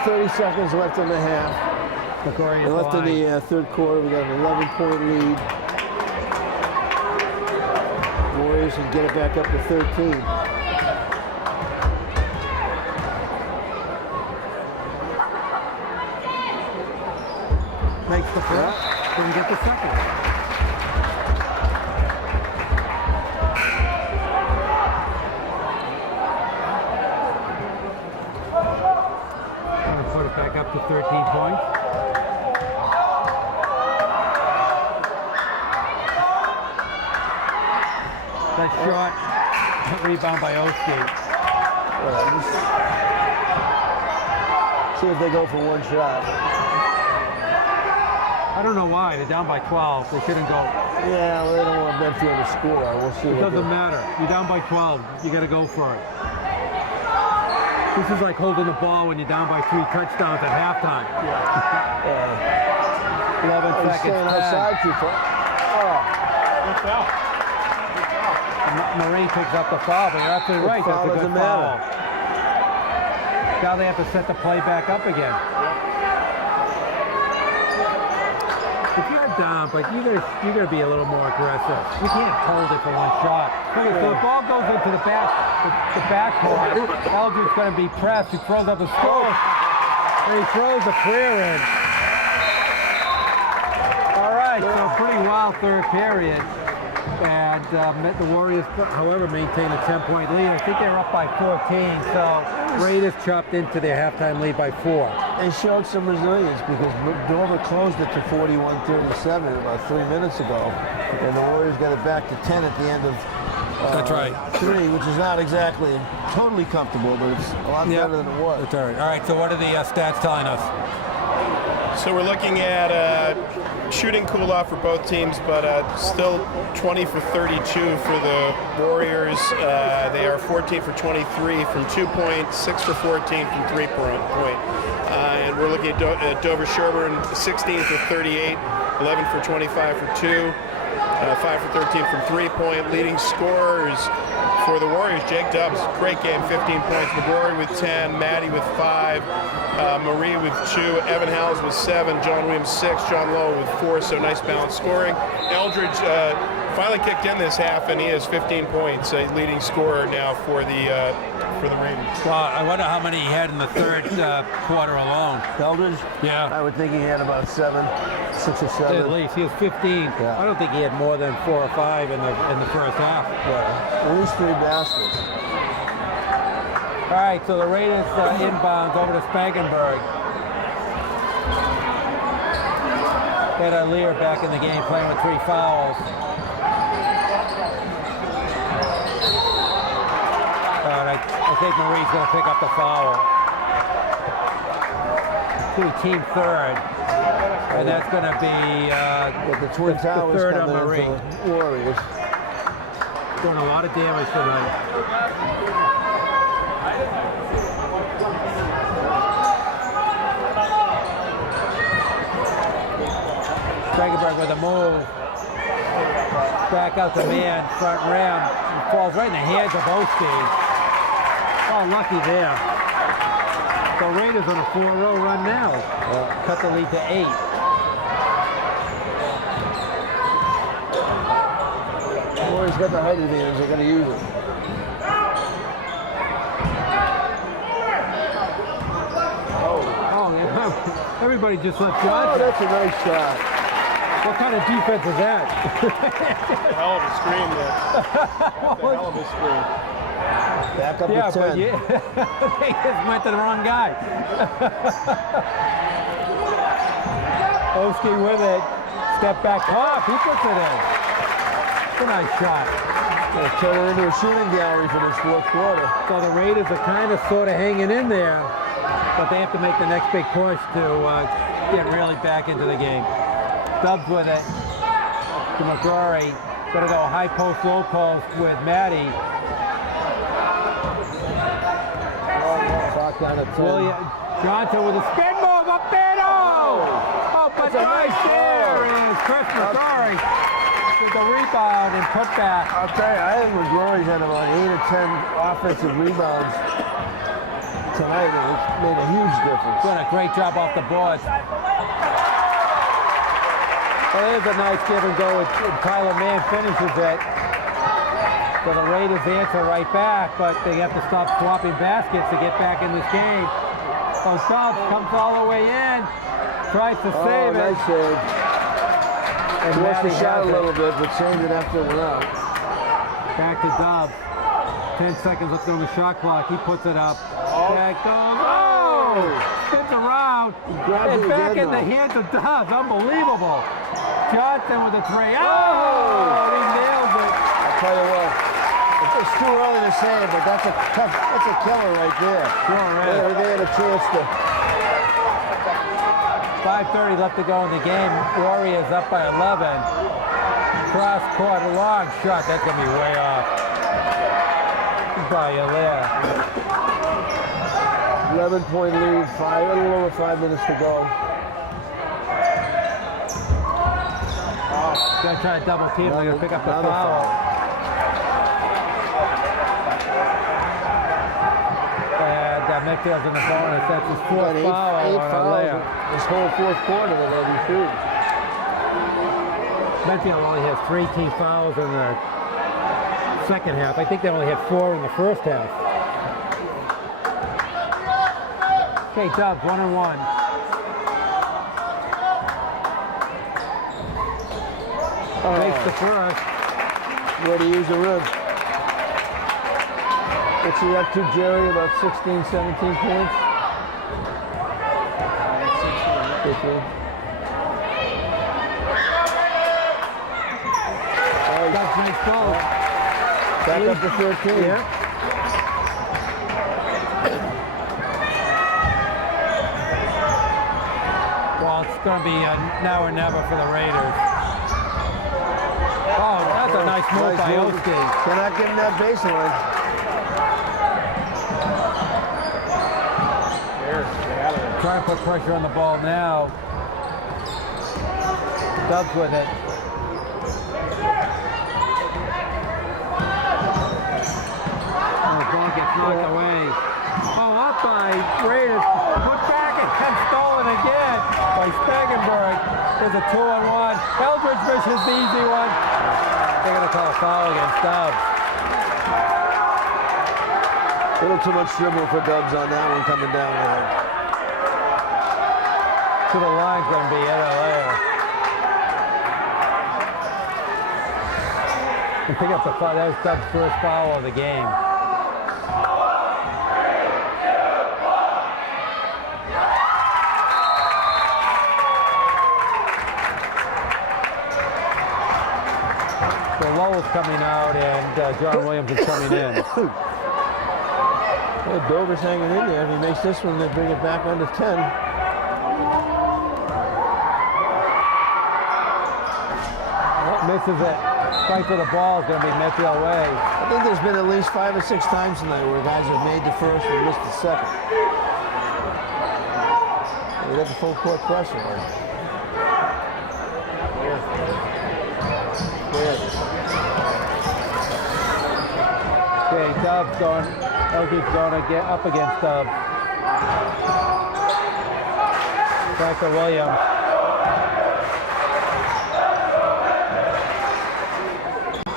30 seconds left in the half. McGrory is Left in line. the third quarter, we got an 11-point lead. Warriors can get it back up to 13. Makes the first, didn't get the second. Gonna put it back up to 13 points. That shot, rebound by Oski. See if they go for one shot. I don't know why, they're down by 12, they shouldn't go. Yeah, well, they don't want Medfield to score. We'll see. It what doesn't they- matter, you're down by 12, you gotta go for it. This is like holding the ball when you're down by 3 touchdowns at halftime. 11 He's seconds, staying 10. outside too far. Oh, Marie picks up the foul, but you're absolutely right. foul That's a good doesn't foul. matter. Now they have to set the play back up again. If you're down, but you gotta be a little more aggressive. You can't hold it for one shot. Okay, so the ball goes into the backcourt. Eldridge's gonna be pressed. He throws up a score. And he throws a clear in. All right, so pretty wild third period. And the Warriors, however, maintain a 10-point lead. I think they're up by 14, so Raiders chopped into their halftime lead by 4. They showed some resilience because Dover closed it to 41-37 about 3 minutes ago, and the Warriors got it back to 10 at the end of That's right. 3, which is not exactly totally comfortable, but it's a lot better than it was. That's all right. All right, so what are the stats telling us? So we're looking at shooting cool-off for both teams, but still 20 for 32 for the Warriors. They are 14 for 23 from 2-point, 6 for 14 from 3-point. And we're looking at dover-sherborn, 16 for 38, 11 for 25 for 2, 5 for 13 from 3-point. Leading scorers for the Warriors, Jake Dubs, great game, 15 points. McGrory with 10, Maddie with 5, Marie with 2, Evan Howells with 7, John Williams 6, John Lowe with 4, so nice balanced scoring. Eldridge finally kicked in this half, and he has 15 points, a leading scorer now for the Raiders. Well, I wonder how many he had in the third quarter alone. Eldridge? Yeah. I would think he had about 6 or 7. At least. He has 15. Yeah. I don't think he had more than 4 or 5 in the first half. Yeah. At least 3 baskets. All right, so the Raiders inbounds over to Spangenberg. Ed Lear back in the game playing with 3 fouls. I think Marie's going to pick up the foul. Team third. And that's going to be the Twin Towers third coming on Marie. in for Warriors. Doing a lot of damage tonight. Spangenberg with a move. Back out to man, front rim. It falls right in the hands of Oski. Oh, lucky there. The Raiders on a 4-0 run now. Cut the lead to 8. The Warriors got the height advantage. They're going to use it. Oh, yeah. Everybody just left Oh, Johnson. that's a nice shot. What kind of defense is that? Hell of a screen there. Hell of a screen. Back up Yeah, to 10. but yeah, they just went to the wrong guy. Oski with it. Step back. Oh, he puts it in. It's a nice shot. They'll turn it into a shooting gallery for this fourth quarter. So the Raiders are kind of sort of hanging in there, but they have to make the next big push to get really back into the game. Dubs with it to McGrory. Gonna go high post, low post with Maddie. Down at 10. William Johnson with a spin move up there. Oh, but right there is Chris McGrory with the rebound and put back. I'll tell you, I think McGrory's had about 8 or 10 offensive rebounds tonight, and it's made a huge difference. Done a great job off the boards. Well, there's a nice give and go with Tyler Mann finishes it. So the Raiders answer right back, but they have to stop swapping baskets to get back in this game. So Dubs comes all the way in, tries to save it. Nice save. And He lost the Maddie shot a has it. little bit, but saved it after it went out. Back to Dubs. 10 seconds left on the shot clock. He puts it up. Back goes. Oh! Spins around. grabs And it back again, in the though. hands of Dubs. Unbelievable. Johnson with a 3. Oh! He nails it. I'll tell you what, it's too early to say, but that's a killer right there. Sure is. They had a chance to. 5:30 left to go in the game. Warriors up by 11. Cross court, long shot. That's going to be way off. By there. 11-point lead, a little over 5 minutes to go. Gonna try to double team. They're gonna pick up the Another foul. And Medfield's in the bonus. That's his Got fourth foul eight on a fouls layup. this whole fourth quarter that they'll be shooting. Medfield only has 3 team fouls in the second half. I think they only had 4 in the first half. Okay, Dubs, 1-on-1. Makes the first. where to use the rim. What's he up to, Jerry? About 16, 17 points? 15. That's nice goal. Back up to 13. Yeah. Well, it's going to be now or never for the Raiders. Oh, that's a nice move by move. Oski. Cannot get in that baseline. Trying to put pressure on the ball now. Dubs with it. Oh, the ball gets knocked away. Oh, up by Raiders. Put back and stolen again by Spangenberg. There's a 2-on-1. Eldridge misses the easy one. They're going to call a foul against Dubs. A little too much dribble for Dubs on that one coming down there. To the line's going to be NLA. And pick up the foul. That was Dubs' first foul of the game. So Lowell's coming out and John Williams is coming in. Yeah, Dover's hanging in there. If he makes this one, they bring it back under 10. Misses it. Fight for the ball is going to be Medfield way. I think there's been at least 5 or 6 times tonight where guys have made the first and missed the second. They got the full court pressure on. Okay, Dubs going. LG's going to get up against Dubs. Back to Williams.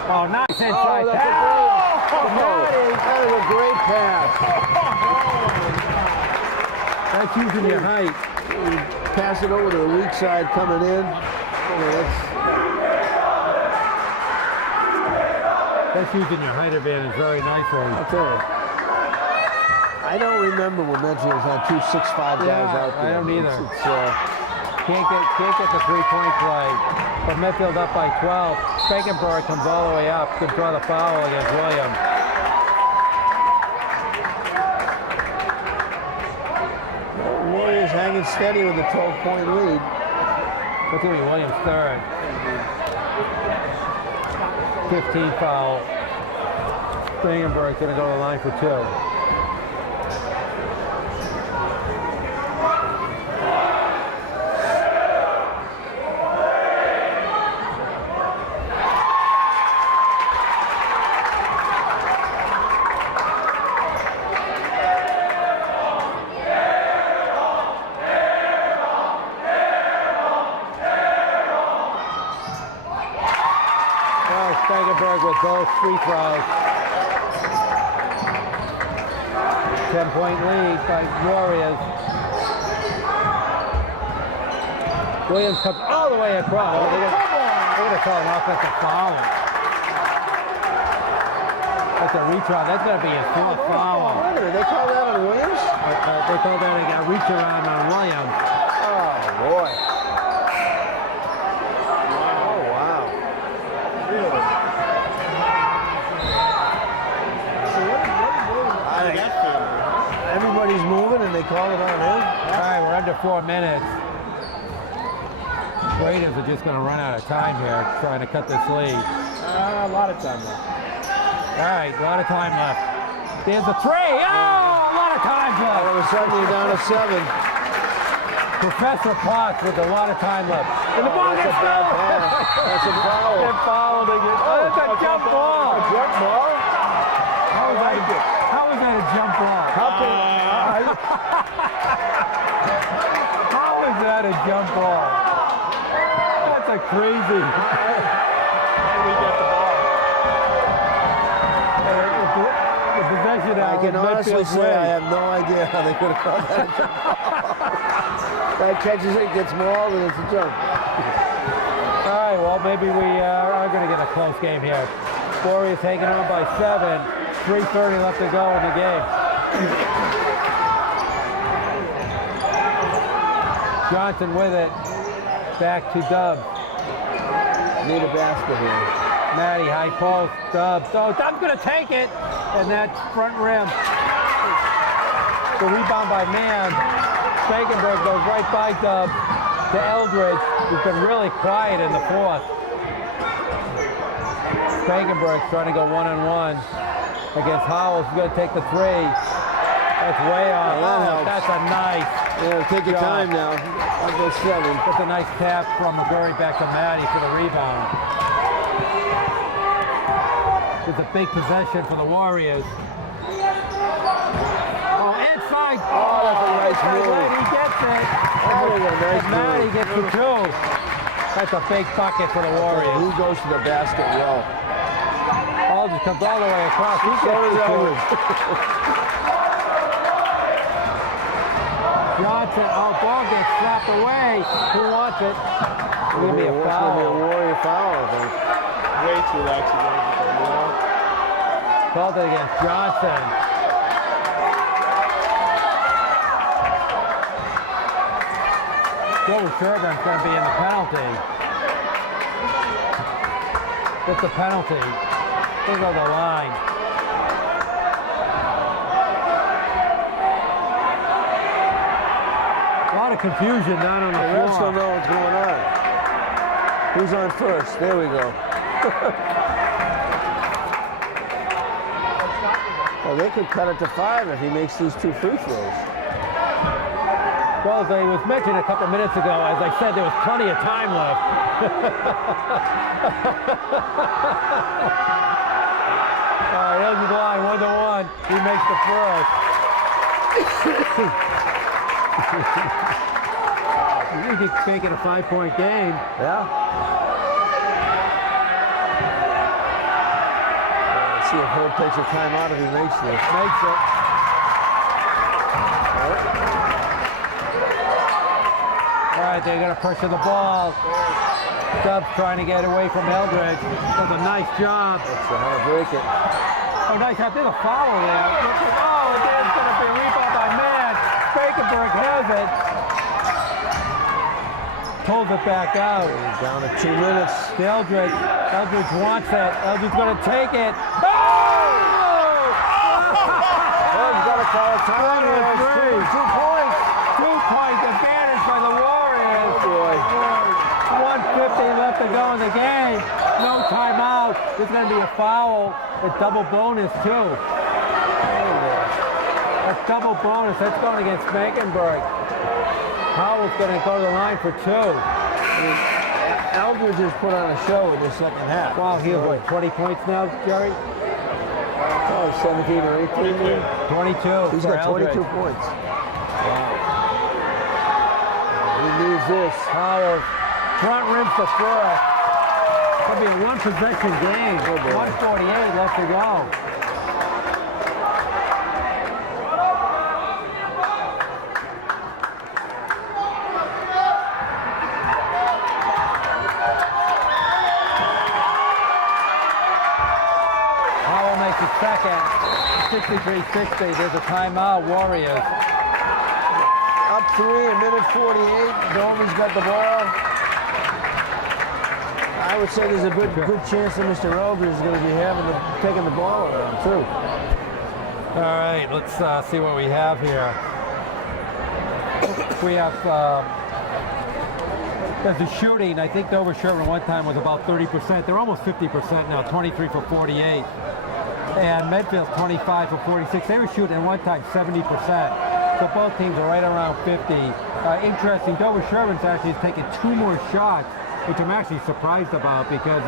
Oh, nice inside That is a great pass. That's using your height. You pass it over to the weak side coming in. That's using your height advantage very nicely. I'll tell you. I don't remember when Medfield's had 2 6'5" guys out there. I don't either. It's can't get the three-point play. But Medfield up by 12. Spangenberg comes all the way up to draw the foul against Williams. Warriors hanging steady with a 12-point lead. That's going to be Williams' third. 15 foul. Spangenberg's going to go to the line for 2. Spangenberg with both free throws. 10-point lead by Warriors. Williams comes all the way across. They're going to call an offensive foul. That's a reach around. That's going to be his 4th foul. They call that on Williams? They call that a reach around on Williams. Oh, boy. Oh, wow. Really? Everybody's moving and they call it on him. All right, we're under 4 minutes. Raiders are just going to run out of time here, trying to cut this lead. A lot of time left. All right, a lot of time left. There's a 3. Oh, a lot of time left. All of a sudden you're down to 7. Professor Potts with a lot of time left. And the ball That's gets a bad fouled. pass. That's a foul. They fouled again. Oh, that's a jump ball. A jump ball? How is that a jump ball? How is that a jump ball? That's a crazy. We get the ball. The possession I out can of honestly Medfield say way. I have no idea how they could have called that a jump ball. Guy catches it, gets mauled, and it's a jump. All right, well, maybe we are going to get a close game here. Warriors hanging on by 7. 3:30 left to go in the game. Johnson with it. Back to Dubs. Need a basket here. Matty, high post. Dubs. Oh, Dubs going to take it. And that's front rim. The rebound by Mann. Spakenberg goes right by Dubs to Eldridge, who's been really quiet in the fourth. Spakenberg's trying to go one-on-one against Howells. He's going to take the 3. That's way off. Well, that helps. That's a nice. Yeah, take your time now. I'll go 7. That's a nice tap from McGurry back to Matty for the rebound. It's a big possession for the Warriors. Oh, inside. Oh, that's a nice move. He gets it. Nice Matty move. gets the 2. That's a big bucket for the Warriors. He goes to the basket well. Aldridge comes all the way across. He So gets does the 2. Eldridge. Johnson, oh, ball gets slapped away. Who wants it? It's going to be a It's foul. going to be a Warrior foul, I think. Way too laxy. Called it against Johnson. Dover-Sherborn's going to be in the penalty. What's the penalty? Look on the line. A lot of confusion down on the The refs floor. don't know what's going on. Who's on first? There we go. Well, they could cut it to 5 if he makes these 2 free throws. Well, as I was mentioned a couple minutes ago, as I said, there was plenty of time left. All right, here's the line, 1-1. He makes the first. You think make it a 5-point game? Yeah. Let's see if Herb takes a timeout if he makes this. Makes it. All right, they're going to pressure the ball. Dubs trying to get away from Eldridge. Does a nice job. That's how to break it. Oh, nice job. There's a foul there. Oh, there's going to be a rebound by Mann. Spakenberg has it. Pulls it back out. He's down to 2 minutes. To Eldridge. Eldridge wants it. Eldridge going to take it. Oh! Herb's got to call a time. 2 points. 2-point advantage by the Warriors. Oh, boy. 1:50 left to go in the game. No timeout. There's going to be a foul. A double bonus, too. A double bonus. That's going against Spakenberg. Howell's going to go to the line for 2. I mean, Eldridge has put on a show in the second half. Wow, he has what, 20 points now, Jerry? Oh, 17 or 18. 22. He's for got 22 Eldridge. points. Wow. He needs this. Howell front rim to first. It'll be a 1-possession game. Oh, boy. 1:48 left to go. Howell makes it second. 63-60. There's a timeout. Warriors. Up 3, a minute 48. Dover's got the ball. I would say there's a good chance that Mr. Eldridge is going to be taking the ball around, too. All right, let's see what we have here. We have there's a shooting. I think Dover-Sherborn one time was about 30%. They're almost 50% now, 23 for 48. And Medfield 25 for 46. They were shooting at one time 70%. So both teams are right around 50. Interesting, Dover-Sherborn's actually has taken 2 more shots, which I'm actually surprised about because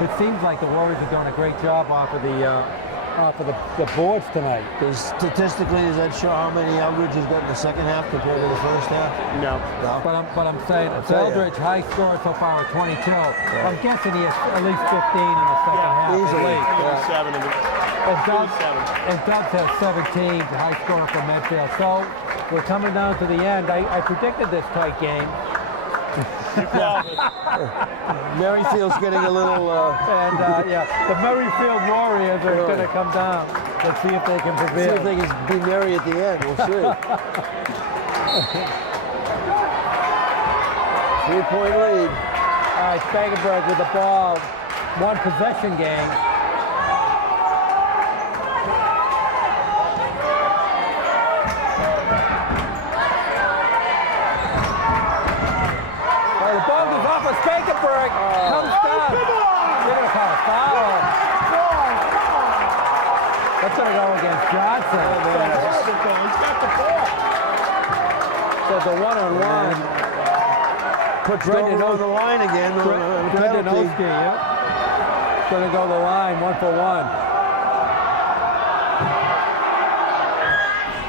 it seems like the Warriors are doing a great job off of the boards tonight. Statistically, does that show how many Eldridge has got in the second half compared to the first half? No. No. But I'm saying it's tell you. Eldridge high score so far with 22. I'm guessing he has at least 15 in the second half. easily. At least. Yeah. 7 in the And Dubs has 17, the high scorer for Medfield. So we're coming down to the end. I predicted this tight game. You called it. Merrifield's getting a little. Yeah, the Medfield Warriors are going to come down. Let's see if they can See prevail. if they can be merry at the end. We'll see. 3-point lead. All right, Spangenberg with the ball. One possession game. Oh, the ball goes off of Spangenberg. Comes down. They're going to call a foul. That's going to go against Johnson. He's got the ball. So the one-on-one. Puts Brendan Dover on the line again. Brendan Oski, yep. Going to go the line, 1-for-1.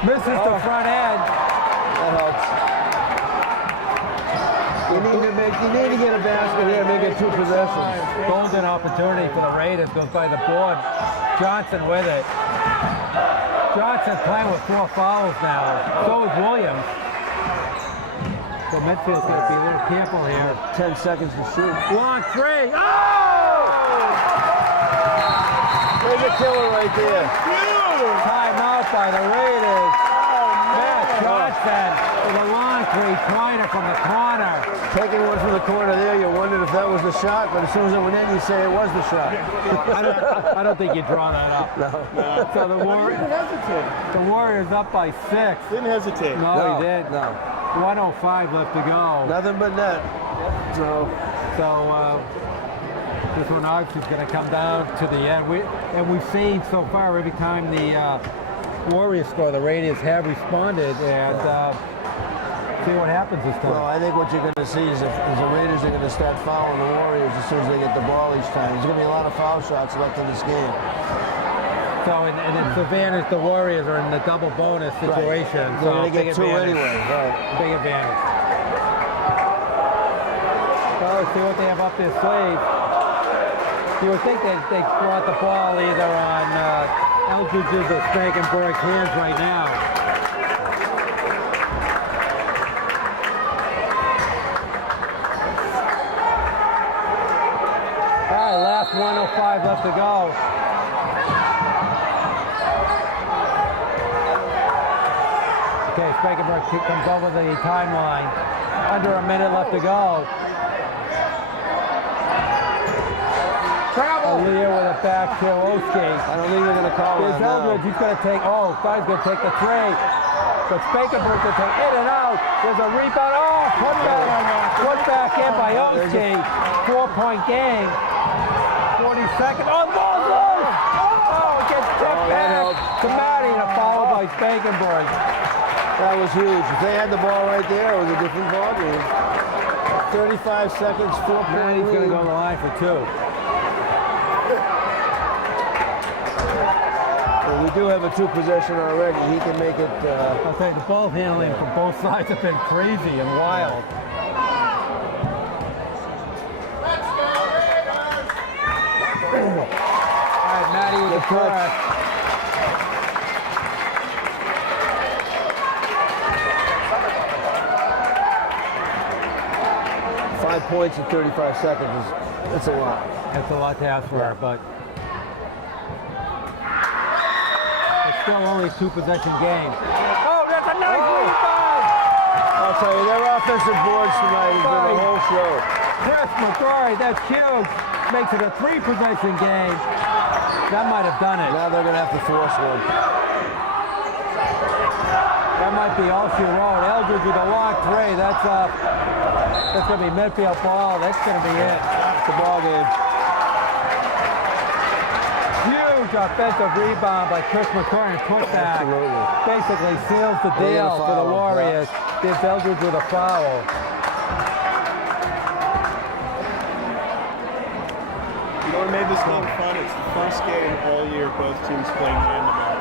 Misses the front end. That helps. You need to get a basket here, make it 2 possessions. Golden opportunity for the Raiders. Goes by the board. Johnson with it. Johnson playing with 4 fouls now. So is Williams. So Medfield's going to be a little careful here. 10 seconds to shoot. Long 3. Oh! There's a killer right there. Timeout by the Raiders. Matt Johnson with a long 3-pointer from the corner. Taking one from the corner there, you wondered if that was the shot, but as soon as it went in, you say it was the shot. I don't think you draw that up. No. So the Warriors up by 6. Didn't hesitate. No, he did. No. 1:05 left to go. Nothing but net. So this one obviously is going to come down to the end. We've seen so far every time the Warriors score, the Raiders have responded, and see what happens this time. well, I think what you're going to see is the Raiders are going to start fouling the Warriors as soon as they get the ball each time. There's going to be a lot of foul shots left in this game. So, and it's advantage the Warriors are in the double bonus situation. They're So going to get 2 anyway. Right. Big advantage. Well, let's see what they have up their sleeve. You would think that they brought the ball either on Eldridge's or Spangenberg's hands right now. All right, last 1:05 left to go. Okay, Spangenberg comes over the timeline. Under a minute left to go. Aaliyah with it back to Oski. I don't think they're going to call it. Here's Eldridge, he's going to take, Guy's going to take the 3. But Spangenberg's going to take in and out. There's a rebound. Put back in by Oski. 4-point game. 40 seconds. Oh, the ball's loose! Oh, it gets tipped back to Matty and a foul by Spangenberg. That was huge. If they had the ball right there, it was a different ball game. 35 seconds, 4-point Matty's going to go to the line for 2. Well, we do have a 2 possession already. He can make it. I'll tell you, the ball handling from both sides have been crazy and wild. All right, Matty with the press. Five points in 35 seconds. That's a lot. That's a lot to ask for, but it's still only a 2-possession game. Oh, that's a nice rebound! I'll tell you, their offensive boards tonight has been a whole show. Chris McCrory, that's huge. Makes it a 3-possession game. That might have done it. Now they're going to have to force one. That might be all she wrote. Eldridge with a long 3. That's going to be Medfield ball. That's going to be it. It's a ball game. Huge offensive rebound by Chris McCrory and putback. Absolutely. Basically seals the deal for the Warriors. Gives Eldridge with a foul. You know what made this game fun? It's the first game all year both teams playing man-to-man.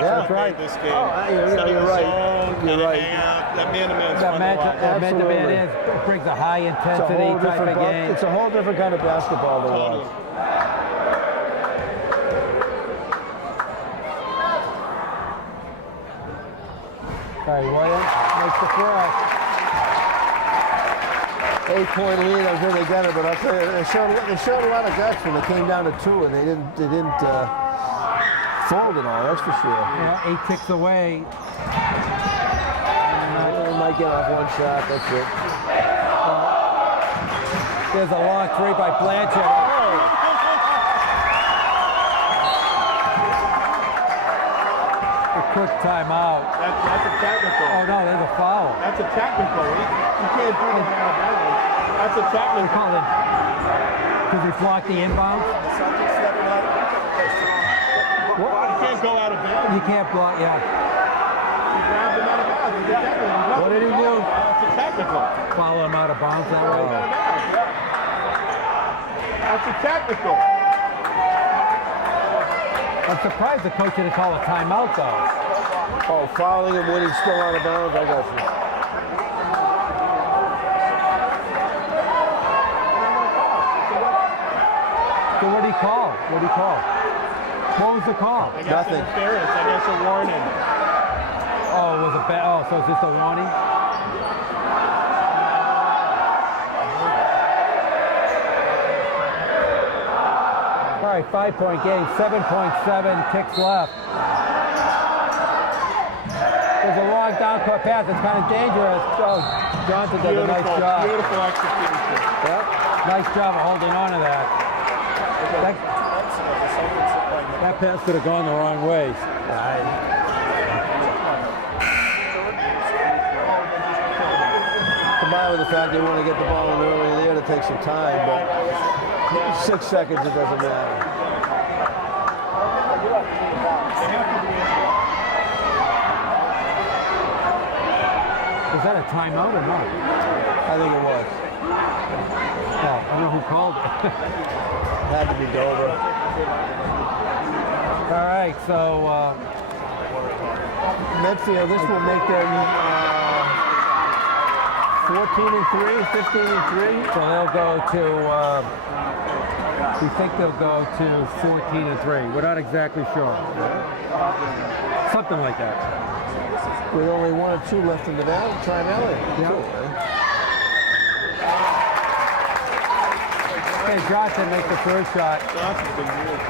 That's what made this game. You're right. You're right. That man-to-man's fun to watch. That man-to-man brings a high intensity type of game. It's a whole different kind of basketball to watch. All right, Williams makes the throw. 8-point lead. I was really got it, but I'll tell you, they showed a lot of guts when they came down to 2, and they didn't fold at all. That's for sure. Yeah, 8 ticks away. They might get off one shot. That's it. There's a long 3 by Blanchard. A quick timeout. That's a technical. Oh no, there's a foul. That's a technical. You can't do it out of bounds. That's a technical. Because he blocked the inbound. You can't go out of bounds. You can't block, yeah. You grabbed him out of bounds. It's a technical. What did he do? That's a technical. Follow him out of bounds that way. That's a technical. I'm surprised the coach didn't call a timeout though. Oh, fouling him when he's still out of bounds. I got you. So what did he call? What did he call? What was the call? I guess Nothing. Interference. I guess a warning. Oh, it was a bad. Oh, so it's just a warning. All right, 5-point game, 7.7 ticks left. There's a long down-court pass. It's kind of dangerous. Oh, Johnson does a nice job. Beautiful execution. Yep. Nice job of holding on to that. That pass could have gone the wrong way. Combined with the fact they want to get the ball in early there to take some time, but 6 seconds, it doesn't matter. Was that a timeout or not? I think it was. Oh, I don't know who called it. Had to be Dover. All right, so Medfield, this will make them 14-3, 15-3. so they'll go to. We think they'll go to 14-3. We're not exactly sure. Something like that. With only 1 or 2 left in the time alley. Okay, Johnson makes the first shot. Johnson's been good.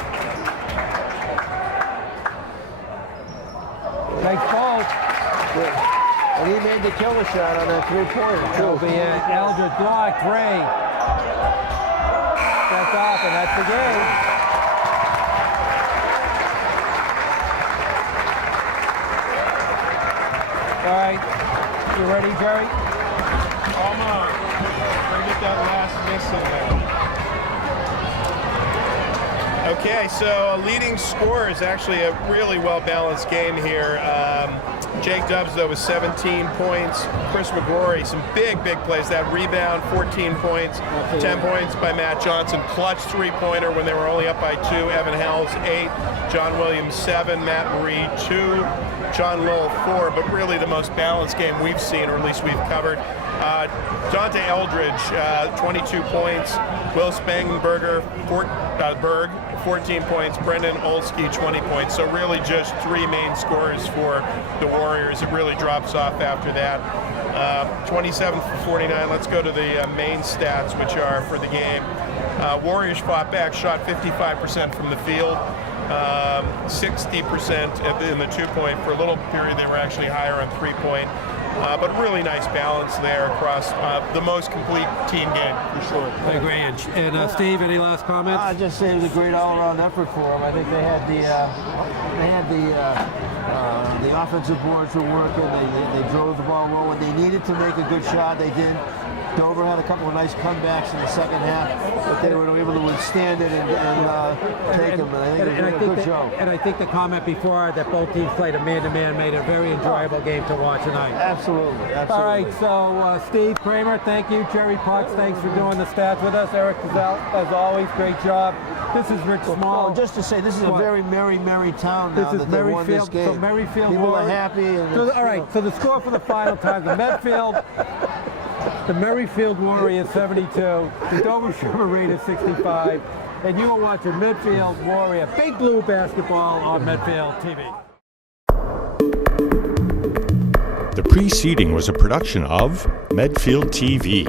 Nice ball. And he made the killer shot on that 3-pointer, That'll be too. it. Eldred block, 3. That's off, and that's the game. All right, you ready, Jerry? Almost. Bring it that last miss in there. Okay, so leading scorer is actually a really well-balanced game here. Jake Dubs, though, with 17 points. Chris McGrory, some big plays. That rebound, 14 points. 10 points by Matt Johnson. Clutch 3-pointer when they were only up by 2. Evan Hells, 8. John Williams, 7. Matt Marie, 2. John Lowell, 4. But really the most balanced game we've seen, or at least we've covered. Dante Eldridge, 22 points. Will Spangenberger, 14 points. Brendan Olski, 20 points. So really just 3 main scorers for the Warriors. It really drops off after that. 27 for 49. Let's go to the main stats, which are for the game. Warriors fought back, shot 55% from the field. 60% in the 2-point. For a little period, they were actually higher on 3-point. But really nice balance there across the most complete team game, for sure. I agree. And Steve, any last comments? I just say it was a great all-around effort for them. I think they had the offensive boards were working. They drove the ball well when they needed to make a good shot. They did. Dover had a couple of nice comebacks in the second half, but they were able to withstand it and take them. And I think it was a good show. And I think the comment before that both teams played a man-to-man made it a very enjoyable game to watch tonight. Absolutely. All right, so Steve Kramer, thank you. Jerry Potts, thanks for doing the stats with us. Eric Gazelle, as always, great job. This is Rich Small. Well, just to say, this is a very merry town now this is that they won this Merrifield. game. So Merrifield People are happy. And so, all right, so the score for the final time, the Merrifield Warriors 72, the dover-sherborn Raiders 65, and you are watching Medfield Warrior Big Blue basketball on Medfield TV. The preceding was a production of Medfield TV.